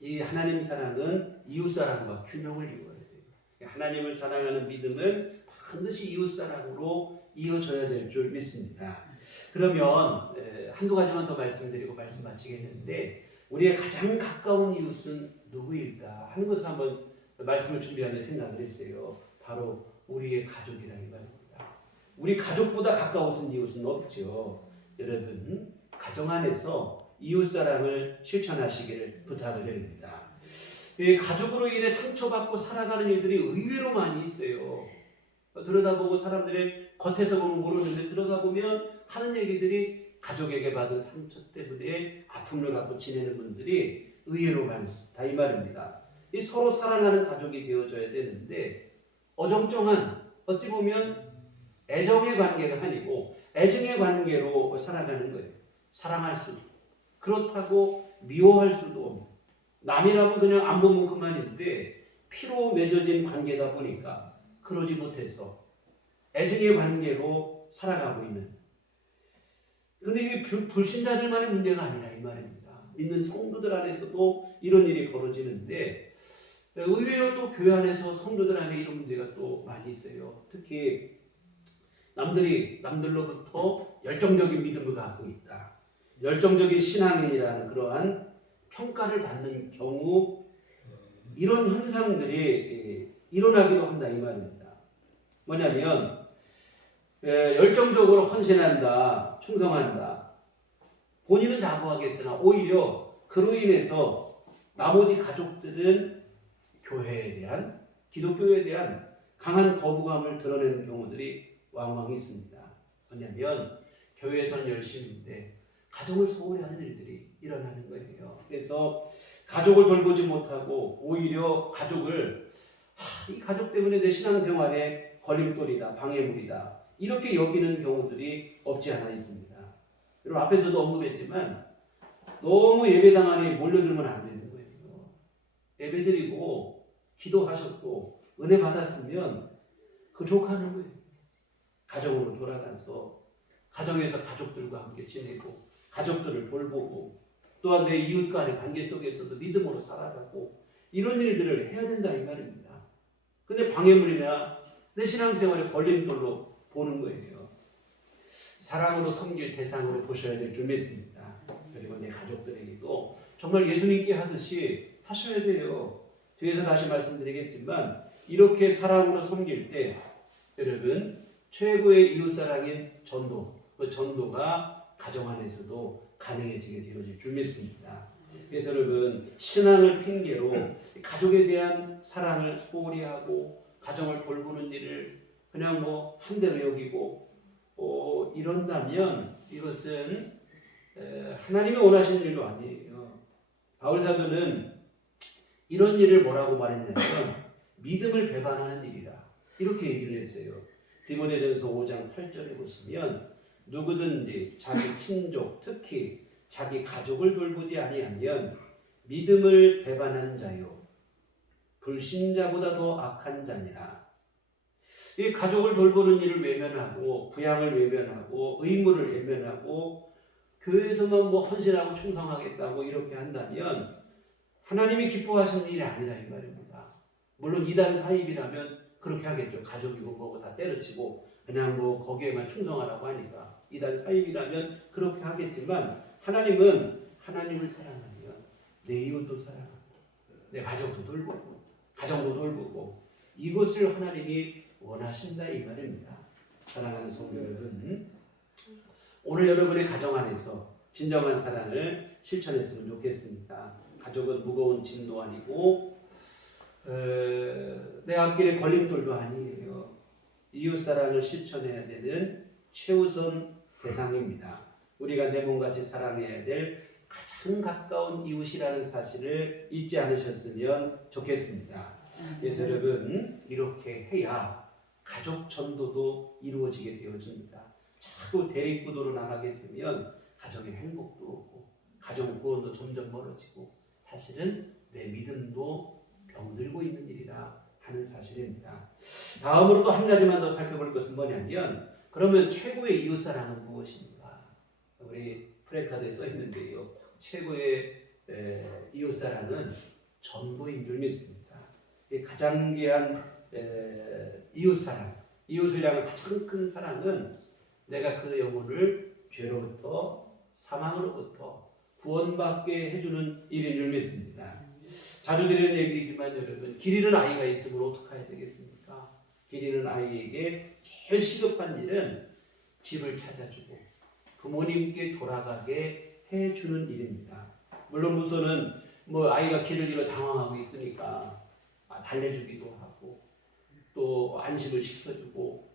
이 하나님 사랑은 이웃 사랑과 균형을 이루어야 돼요. 하나님을 사랑하는 믿음은 반드시 이웃 사랑으로 이어져야 될 줄 믿습니다. 그러면 한두 가지만 더 말씀드리고 말씀 마치겠는데 우리의 가장 가까운 이웃은 누구일까 하는 것을 한번 말씀을 준비하며 생각을 했어요. 바로 우리의 가족이라는 말입니다. 우리 가족보다 가까운 이웃은 없죠. 여러분 가정 안에서 이웃사랑을 실천하시기를 부탁을 드립니다. 가족으로 인해 상처받고 살아가는 이들이 의외로 많이 있어요. 들여다보고 사람들의 겉에서 보면 모르는데 들어가 보면 하는 얘기들이 가족에게 받은 상처 때문에 아픔을 갖고 지내는 분들이 의외로 많다 이 말입니다. 이 서로 사랑하는 가족이 되어져야 되는데 어정쩡한 어찌 보면 애정의 관계가 아니고 애증의 관계로 살아가는 거예요. 사랑할 수도 그렇다고 미워할 수도 없는 남이라면 그냥 안 보면 그만인데 피로 맺어진 관계다 보니까 그러지 못해서 애증의 관계로 살아가고 있는 근데 이게 불신자들만의 문제가 아니라 이 말입니다. 믿는 성도들 안에서도 이런 일이 벌어지는데 의외로 또 교회 안에서 성도들 안에 이런 문제가 또 많이 있어요. 특히 남들로부터 열정적인 믿음을 갖고 있다. 열정적인 신앙인이라는 그러한 평가를 받는 경우 이런 현상들이 일어나기도 한다 이 말입니다. 뭐냐면 열정적으로 헌신한다, 충성한다. 본인은 자부하겠으나 오히려 그로 인해서 나머지 가족들은 교회에 대한 기독교에 대한 강한 거부감을 드러내는 경우들이 왕왕 있습니다. 뭐냐면 교회에서는 열심인데 가정을 소홀히 하는 일들이 일어나는 거예요. 그래서 가족을 돌보지 못하고 오히려 가족을 이 가족 때문에 내 신앙생활에 걸림돌이다, 방해물이다 이렇게 여기는 경우들이 없지 않아 있습니다. 여러분 앞에서도 언급했지만 너무 예배당 안에 몰려들면 안 되는 거예요. 예배드리고 기도하셨고 은혜 받았으면 그 족하는 거예요. 가정으로 돌아가서 가정에서 가족들과 함께 지내고 가족들을 돌보고 또한 내 이웃 간의 관계 속에서도 믿음으로 살아가고 이런 일들을 해야 된다 이 말입니다. 근데 방해물이나 내 신앙생활에 걸림돌로 보는 거예요. 사랑으로 섬길 대상으로 보셔야 될 줄 믿습니다. 그리고 내 가족들에게도 정말 예수님께 하듯이 하셔야 돼요. 뒤에서 다시 말씀드리겠지만 이렇게 사랑으로 섬길 때 여러분 최고의 이웃사랑인 전도, 그 전도가 가정 안에서도 가능해지게 되어질 줄 믿습니다. 그래서 여러분 신앙을 핑계로 가족에 대한 사랑을 소홀히 하고 가정을 돌보는 일을 그냥 뭐 한 대로 여기고 이런다면 이것은 하나님이 원하시는 일도 아니에요. 바울 사도는 이런 일을 뭐라고 말했냐면 믿음을 배반하는 일이라 이렇게 얘기를 했어요. 디모데전서 5장 8절에 보시면 누구든지 자기 친족 특히 자기 가족을 돌보지 아니하면 믿음을 배반한 자요 불신자보다 더 악한 자니라. 이 가족을 돌보는 일을 외면하고 부양을 외면하고 의무를 외면하고 교회에서만 뭐 헌신하고 충성하겠다고 이렇게 한다면 하나님이 기뻐하시는 일이 아니라 이 말입니다. 물론 이단 사입이라면 그렇게 하겠죠. 가족이고 뭐고 다 때려치고 그냥 뭐 거기에만 충성하라고 하니까 이단 사입이라면 그렇게 하겠지만 하나님은 하나님을 사랑하면 내 이웃도 사랑하고 내 가족도 돌보고 가정도 돌보고 이것을 하나님이 원하신다 이 말입니다. 사랑하는 성도 여러분, 오늘 여러분의 가정 안에서 진정한 사랑을 실천했으면 좋겠습니다. 가족은 무거운 짐도 아니고 내 앞길에 걸림돌도 아니에요. 이웃사랑을 실천해야 되는 최우선 대상입니다. 우리가 내 몸같이 사랑해야 될 가장 가까운 이웃이라는 사실을 잊지 않으셨으면 좋겠습니다. 그래서 여러분 이렇게 해야 가족 전도도 이루어지게 되어집니다. 자꾸 대립구도로 나가게 되면 가정의 행복도 없고 가정 구원도 점점 멀어지고 사실은 내 믿음도 병들고 있는 일이라 하는 사실입니다. 다음으로 또 한 가지만 더 살펴볼 것은 뭐냐면 그러면 최고의 이웃사랑은 무엇입니까? 우리 프레카드에 써 있는데요. 최고의 이웃사랑은 전도인 줄 믿습니다. 가장 귀한 이웃사랑, 이웃을 향한 가장 큰 사랑은 내가 그 영혼을 죄로부터 사망으로부터 구원받게 해주는 일인 줄 믿습니다. 자주 드리는 얘기이지만 여러분 길 잃은 아이가 있으면 어떻게 해야 되겠습니까? 길 잃은 아이에게 제일 시급한 일은 집을 찾아주고 부모님께 돌아가게 해주는 일입니다. 물론 우선은 뭐 아이가 길을 잃어 당황하고 있으니까 달래주기도 하고 또 안심을 시켜주고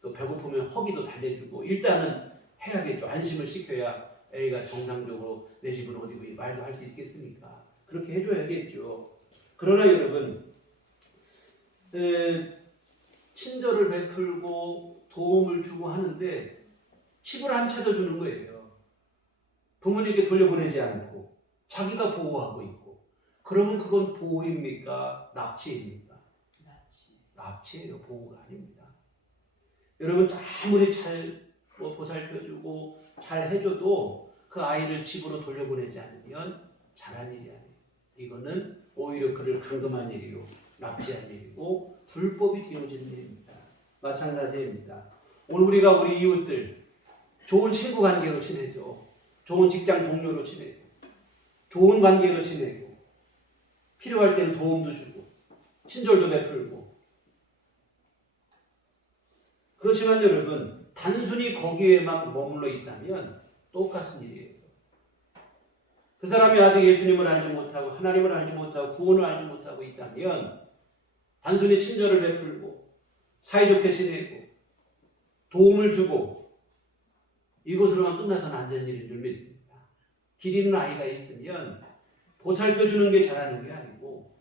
또 배고프면 허기도 달래주고 일단은 해야겠죠. 안심을 시켜야 애가 정상적으로 내 집은 어디고 말도 할 수 있겠습니까? 그렇게 해줘야겠죠. 그러나 여러분 친절을 베풀고 도움을 주고 하는데 집을 안 찾아주는 거예요. 부모님께 돌려보내지 않고 자기가 보호하고 있고 그러면 그건 보호입니까? 납치입니까? 납치예요. 보호가 아닙니다. 여러분 아무리 잘 보살펴주고 잘 해줘도 그 아이를 집으로 돌려보내지 않으면 잘한 일이 아니에요. 이거는 오히려 그를 감금한 일이요 납치한 일이고 불법이 되어지는 일입니다. 마찬가지입니다. 오늘 우리가 우리 이웃들 좋은 친구 관계로 지내죠. 좋은 직장 동료로 지내고 좋은 관계로 지내고 필요할 때는 도움도 주고 친절도 베풀고 그렇지만 여러분 단순히 거기에만 머물러 있다면 똑같은 일이에요. 그 사람이 아직 예수님을 알지 못하고 하나님을 알지 못하고 구원을 알지 못하고 있다면 단순히 친절을 베풀고 사이좋게 지내고 도움을 주고 이것으로만 끝나서는 안 되는 일인 줄 믿습니다. 길 잃은 아이가 있으면 보살펴주는 게 잘하는 게 아니고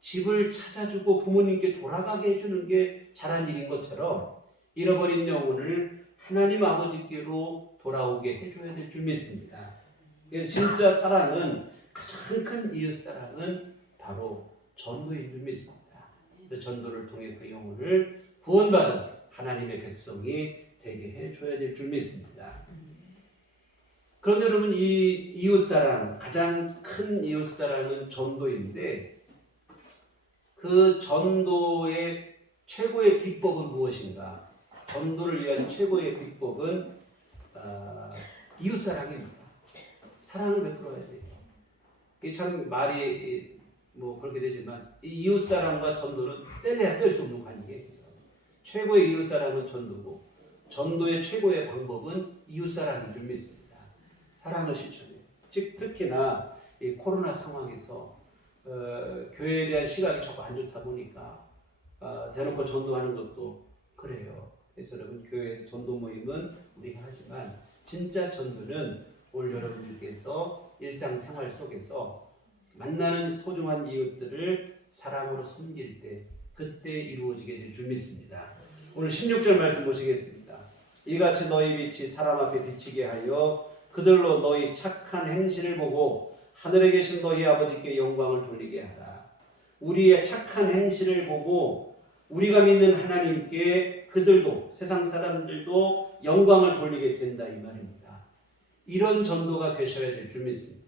집을 찾아주고 부모님께 돌아가게 해주는 게 잘한 일인 것처럼 잃어버린 영혼을 하나님 아버지께로 돌아오게 해줘야 될 줄 믿습니다. 그래서 진짜 사랑은 가장 큰 이웃 사랑은 바로 전도인 줄 믿습니다. 그 전도를 통해 그 영혼을 구원받은 하나님의 백성이 되게 해줘야 될 줄 믿습니다. 그런데 여러분 이 이웃사랑 가장 큰 이웃사랑은 전도인데 그 전도의 최고의 비법은 무엇인가? 전도를 위한 최고의 비법은 이웃사랑입니다. 사랑을 베풀어야 돼요. 이게 참 말이 뭐 그렇게 되지만 이 이웃사랑과 전도는 떼내야 뗄 수 없는 관계예요. 최고의 이웃사랑은 전도고 전도의 최고의 방법은 이웃사랑인 줄 믿습니다. 사랑을 실천해요. 즉 특히나 이 코로나 상황에서 교회에 대한 시각이 자꾸 안 좋다 보니까 대놓고 전도하는 것도 그래요. 그래서 여러분 교회에서 전도 모임은 우리가 하지만 진짜 전도는 오늘 여러분들께서 일상생활 속에서 만나는 소중한 이웃들을 사랑으로 섬길 때 그때 이루어지게 될 줄 믿습니다. 오늘 16절 말씀 보시겠습니다. 이같이 너희 빛이 사람 앞에 비치게 하여 그들로 너희 착한 행실을 보고 하늘에 계신 너희 아버지께 영광을 돌리게 하라. 우리의 착한 행실을 보고 우리가 믿는 하나님께 그들도 세상 사람들도 영광을 돌리게 된다 이 말입니다. 이런 전도가 되셔야 될 줄 믿습니다.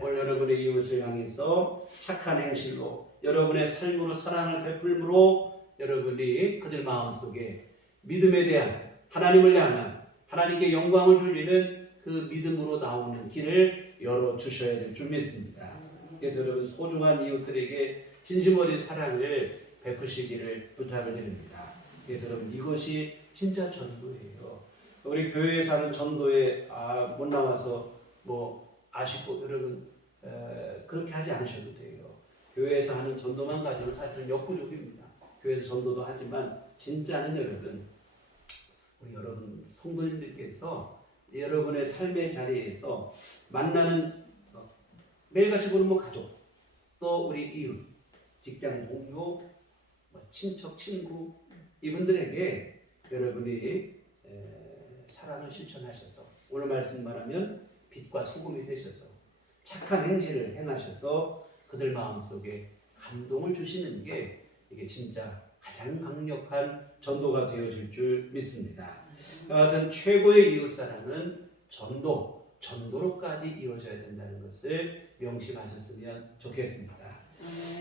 오늘 여러분의 이웃을 향해서 착한 행실로 여러분의 삶으로 사랑을 베풀므로 여러분이 그들 마음속에 믿음에 대한 하나님을 향한 하나님께 영광을 돌리는 그 믿음으로 나오는 길을 열어주셔야 될 줄 믿습니다. 그래서 여러분 소중한 이웃들에게 진심 어린 사랑을 베푸시기를 부탁을 드립니다. 그래서 여러분 이것이 진짜 전도예요. 우리 교회에 사는 전도에 못 나와서 뭐 아쉽고 여러분 그렇게 하지 않으셔도 돼요. 교회에서 하는 전도만 가지고 사실은 역부족입니다. 교회에서 전도도 하지만 진짜는 여러분 우리 여러분 성도님들께서 여러분의 삶의 자리에서 만나는 매일같이 보는 뭐 가족 또 우리 이웃 직장 동료 친척 친구 이분들에게 여러분이 사랑을 실천하셔서 오늘 말씀 말하면 빛과 소금이 되셔서 착한 행실을 행하셔서 그들 마음속에 감동을 주시는 게 이게 진짜 가장 강력한 전도가 되어질 줄 믿습니다. 하여튼 최고의 이웃사랑은 전도로까지 이루어져야 된다는 것을 명심하셨으면 좋겠습니다.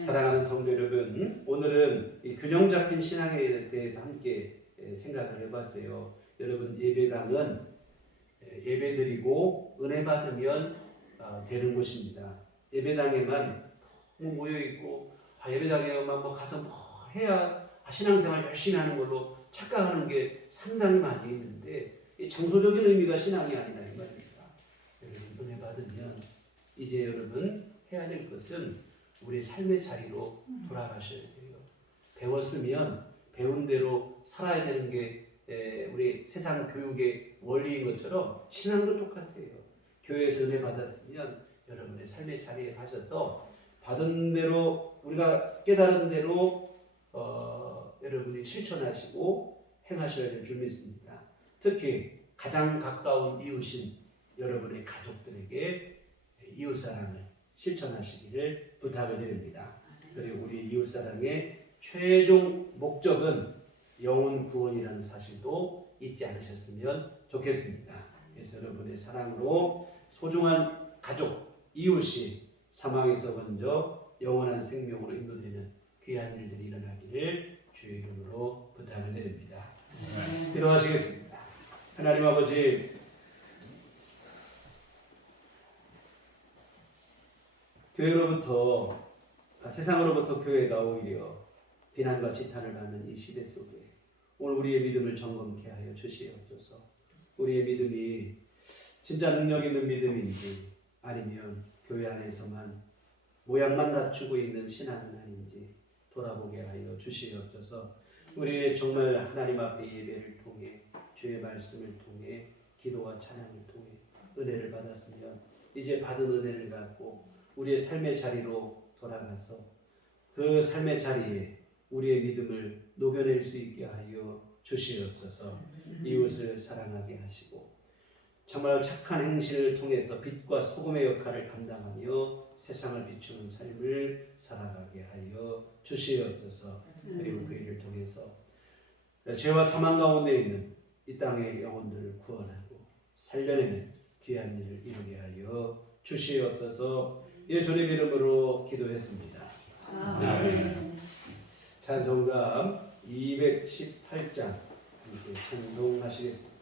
사랑하는 성도 여러분, 오늘은 이 균형 잡힌 신앙에 대해서 함께 생각을 해봤어요. 여러분 예배당은 예배드리고 은혜 받으면 되는 곳입니다. 예배당에만 너무 모여있고 예배당에만 뭐 가서 뭐 해야 신앙생활 열심히 하는 걸로 착각하는 게 상당히 많이 있는데 장소적인 의미가 신앙이 아니라 이 말입니다. 여러분 은혜 받으면 이제 여러분 해야 될 것은 우리 삶의 자리로 돌아가셔야 돼요. 배웠으면 배운 대로 살아야 되는 게 우리 세상 교육의 원리인 것처럼 신앙도 똑같아요. 교회에서 은혜 받았으면 여러분의 삶의 자리에 가셔서 받은 대로 우리가 깨달은 대로 여러분이 실천하시고 행하셔야 될 줄 믿습니다. 특히 가장 가까운 이웃인 여러분의 가족들에게 이웃사랑을 실천하시기를 부탁을 드립니다. 그리고 우리 이웃사랑의 최종 목적은 영혼 구원이라는 사실도 잊지 않으셨으면 좋겠습니다. 그래서 여러분의 사랑으로 소중한 가족, 이웃이 사망에서 먼저 영원한 생명으로 인도되는 귀한 일들이 일어나기를 주의 이름으로 부탁을 드립니다. 기도하시겠습니다. 하나님 아버지, 세상으로부터 교회가 오히려 비난과 지탄을 받는 이 시대 속에 오늘 우리의 믿음을 점검케 하여 주시옵소서. 우리의 믿음이 진짜 능력 있는 믿음인지 아니면 교회 안에서만 모양만 갖추고 있는 신앙은 아닌지 돌아보게 하여 주시옵소서. 우리 정말 하나님 앞에 예배를 통해 주의 말씀을 통해 기도와 찬양을 통해 은혜를 받았으면 이제 받은 은혜를 갖고 우리의 삶의 자리로 돌아가서 그 삶의 자리에 우리의 믿음을 녹여낼 수 있게 하여 주시옵소서. 이웃을 사랑하게 하시고 정말 착한 행실을 통해서 빛과 소금의 역할을 감당하며 세상을 비추는 삶을 살아가게 하여 주시옵소서. 그리고 그 일을 통해서 죄와 사망 가운데 있는 이 땅의 영혼들을 구원하고 살려내는 귀한 일을 이루게 하여 주시옵소서. 예수님 이름으로 기도했습니다. 아멘. 찬송가 218장 이제 찬송하시겠습니다.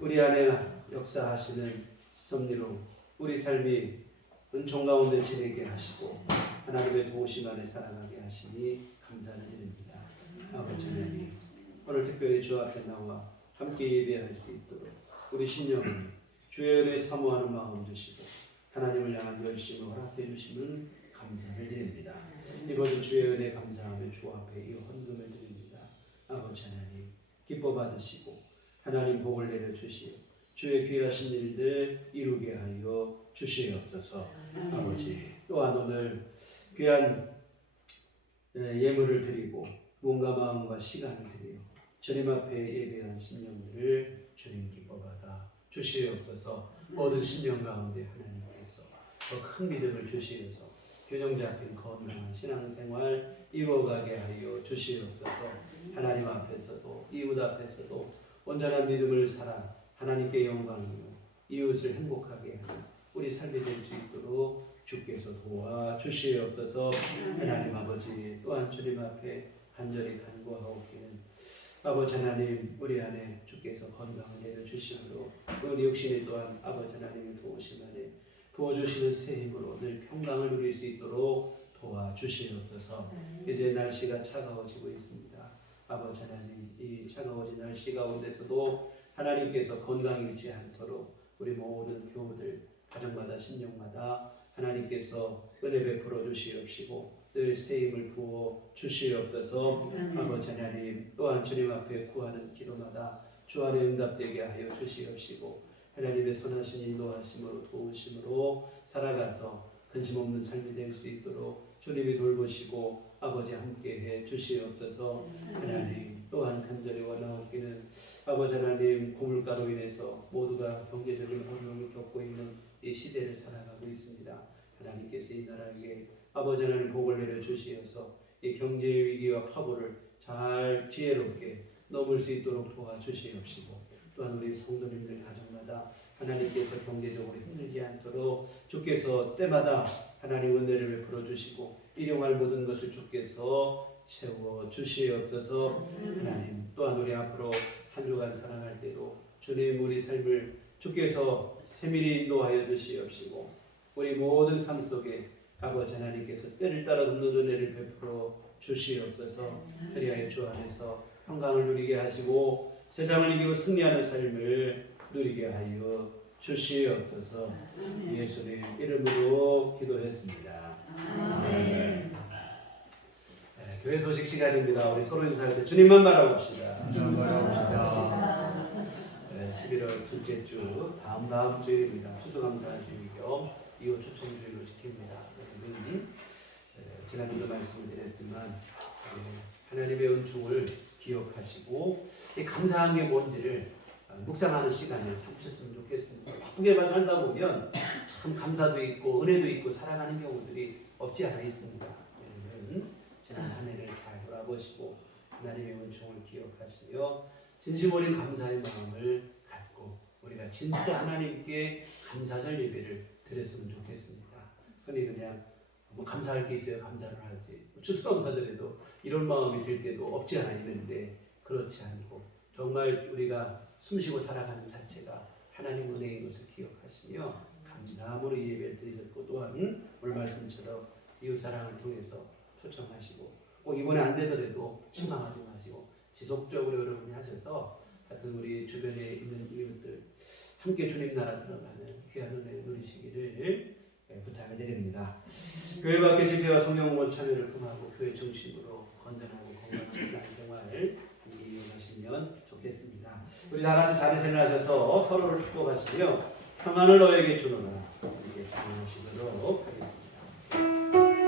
우리 안에 역사하시는 섭리로 우리 삶이 은총 가운데 지내게 하시고 하나님의 도우심 안에 살아가게 하시니 감사를 드립니다. 아버지 하나님, 오늘 특별히 주 앞에 나와 함께 예배할 수 있도록 우리 심령을 주의 은혜 사모하는 마음 주시고 하나님을 향한 열심을 허락해 주시면 감사를 드립니다. 이번 주의 은혜 감사하며 주 앞에 이 헌금을 드립니다. 아버지 하나님, 기뻐 받으시고 하나님 복을 내려 주시오 주의 귀하신 일들 이루게 하여 주시옵소서. 아버지, 또한 오늘 귀한 예물을 드리고 몸과 마음과 시간을 드려 주님 앞에 예배한 심령들을 주님 기뻐 받아 주시옵소서. 모든 심령 가운데 하나님께서 더 큰 믿음을 주시어서 균형 잡힌 건강한 신앙생활 이루어가게 하여 주시옵소서. 하나님 앞에서도 이웃 앞에서도 온전한 믿음을 살아 하나님께 영광이요 이웃을 행복하게 하는 우리 삶이 될 수 있도록 주께서 도와주시옵소서. 하나님 아버지, 또한 주님 앞에 간절히 간구하옵기는 아버지 하나님, 우리 안에 주께서 건강을 내려주시므로 우리 육신이 또한 아버지 하나님의 도우심 안에 부어주시는 새 힘으로 늘 평강을 누릴 수 있도록 도와주시옵소서. 이제 날씨가 차가워지고 있습니다. 아버지 하나님, 이 차가워진 날씨 가운데서도 하나님께서 건강 잃지 않도록 우리 모든 교우들 가정마다 신령마다 하나님께서 은혜 베풀어 주시옵시고 늘 새 힘을 부어 주시옵소서. 아버지 하나님, 또한 주님 앞에 구하는 기도마다 주 안에 응답되게 하여 주시옵시고 하나님의 선하신 인도하심으로 도우심으로 살아가서 근심 없는 삶이 될 수 있도록 주님이 돌보시고 아버지 함께해 주시옵소서. 하나님, 또한 간절히 원하옵기는 아버지 하나님, 고물가로 인해서 모두가 경제적인 어려움을 겪고 있는 이 시대를 살아가고 있습니다. 하나님께서 이 나라에게 아버지 하나님 복을 내려 주시어서 이 경제 위기와 파고를 잘 지혜롭게 넘을 수 있도록 도와주시옵시고 또한 우리 성도님들 가정마다 하나님께서 경제적으로 힘들지 않도록 주께서 때마다 하나님 은혜를 베풀어 주시고 일용할 모든 것을 주께서 채워 주시옵소서. 하나님, 또한 우리 앞으로 한 주간 살아갈 때도 주님 우리 삶을 주께서 세밀히 인도하여 주시옵시고 우리 모든 삶 속에 아버지 하나님께서 때를 따라 돕는 은혜를 베풀어 주시옵소서. 그리하여 주 안에서 평강을 누리게 하시고 세상을 이기고 승리하는 삶을 누리게 하여 주시옵소서. 예수님 이름으로 기도했습니다. 아멘. 네, 교회 소식 시간입니다. 우리 서로 인사할 때 주님만 바라봅시다. 11월 둘째 주 다음 주일입니다. 추수감사 주일 겸 이후 초청 주일로 지킵니다. 여러분, 지난주도 말씀을 드렸지만 하나님의 은총을 기억하시고 감사한 게 뭔지를 묵상하는 시간을 삼으셨으면 좋겠습니다. 바쁘게만 살다 보면 참 감사도 있고 은혜도 있고 살아가는 경우들이 없지 않아 있습니다. 여러분, 지난 한 해를 잘 돌아보시고 하나님의 은총을 기억하시며 진심 어린 감사의 마음을 갖고 우리가 진짜 하나님께 감사절 예배를 드렸으면 좋겠습니다. 흔히 그냥 뭐 감사할 게 있어야 감사를 하지, 추수감사절에도 이런 마음이 들 때도 없지 않아 있는데 그렇지 않고 정말 우리가 숨쉬고 살아가는 자체가 하나님 은혜인 것을 기억하시며 감사함으로 이 예배를 드리셨고 또한 오늘 말씀처럼 이웃사랑을 통해서 초청하시고 꼭 이번에 안 되더라도 실망하지 마시고 지속적으로 여러분이 하셔서 하여튼 우리 주변에 있는 이웃들 함께 주님 나라 들어가는 귀한 은혜 누리시기를 부탁을 드립니다. 교회 밖의 집회와 성령공원 참여를 통하고 교회 중심으로 건전하고 건강한 생활을 이용하시면 좋겠습니다. 우리 다 같이 자리에 일어나셔서 서로를 축복하시며 평안을 너에게 주노라 함께 찬양하시도록 하겠습니다.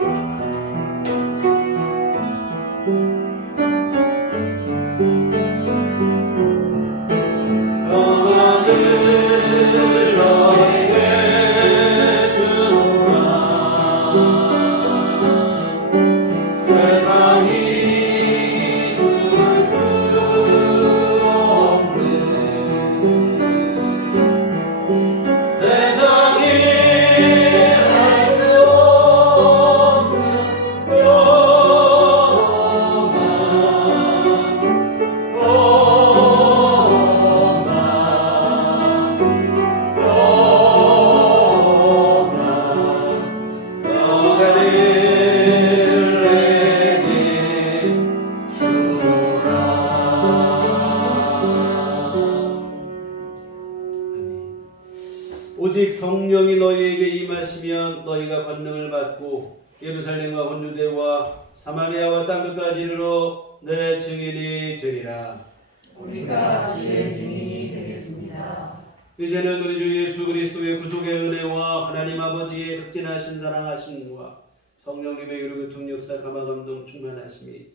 오직 성령이 너희에게 임하시면 너희가 권능을 받고 예루살렘과 온 유대와 사마리아와 땅끝까지 이르러 내 증인이 되리라. 우리가 주의 증인이 되겠습니다. 이제는 우리 주 예수 그리스도의 구속의 은혜와 하나님 아버지의 극진하신 사랑하심과 성령님의 유로교통 역사 감화감동 충만하심이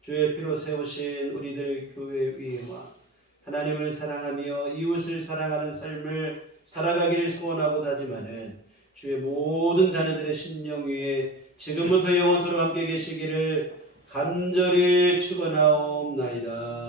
주의 피로 세우신 우리들 교회 위에와 하나님을 사랑하며 이웃을 사랑하는 삶을 살아가기를 소원하고 다짐하는 주의 모든 자녀들의 심령 위에 지금부터 영원토록 함께 계시기를 간절히 축원하옵나이다.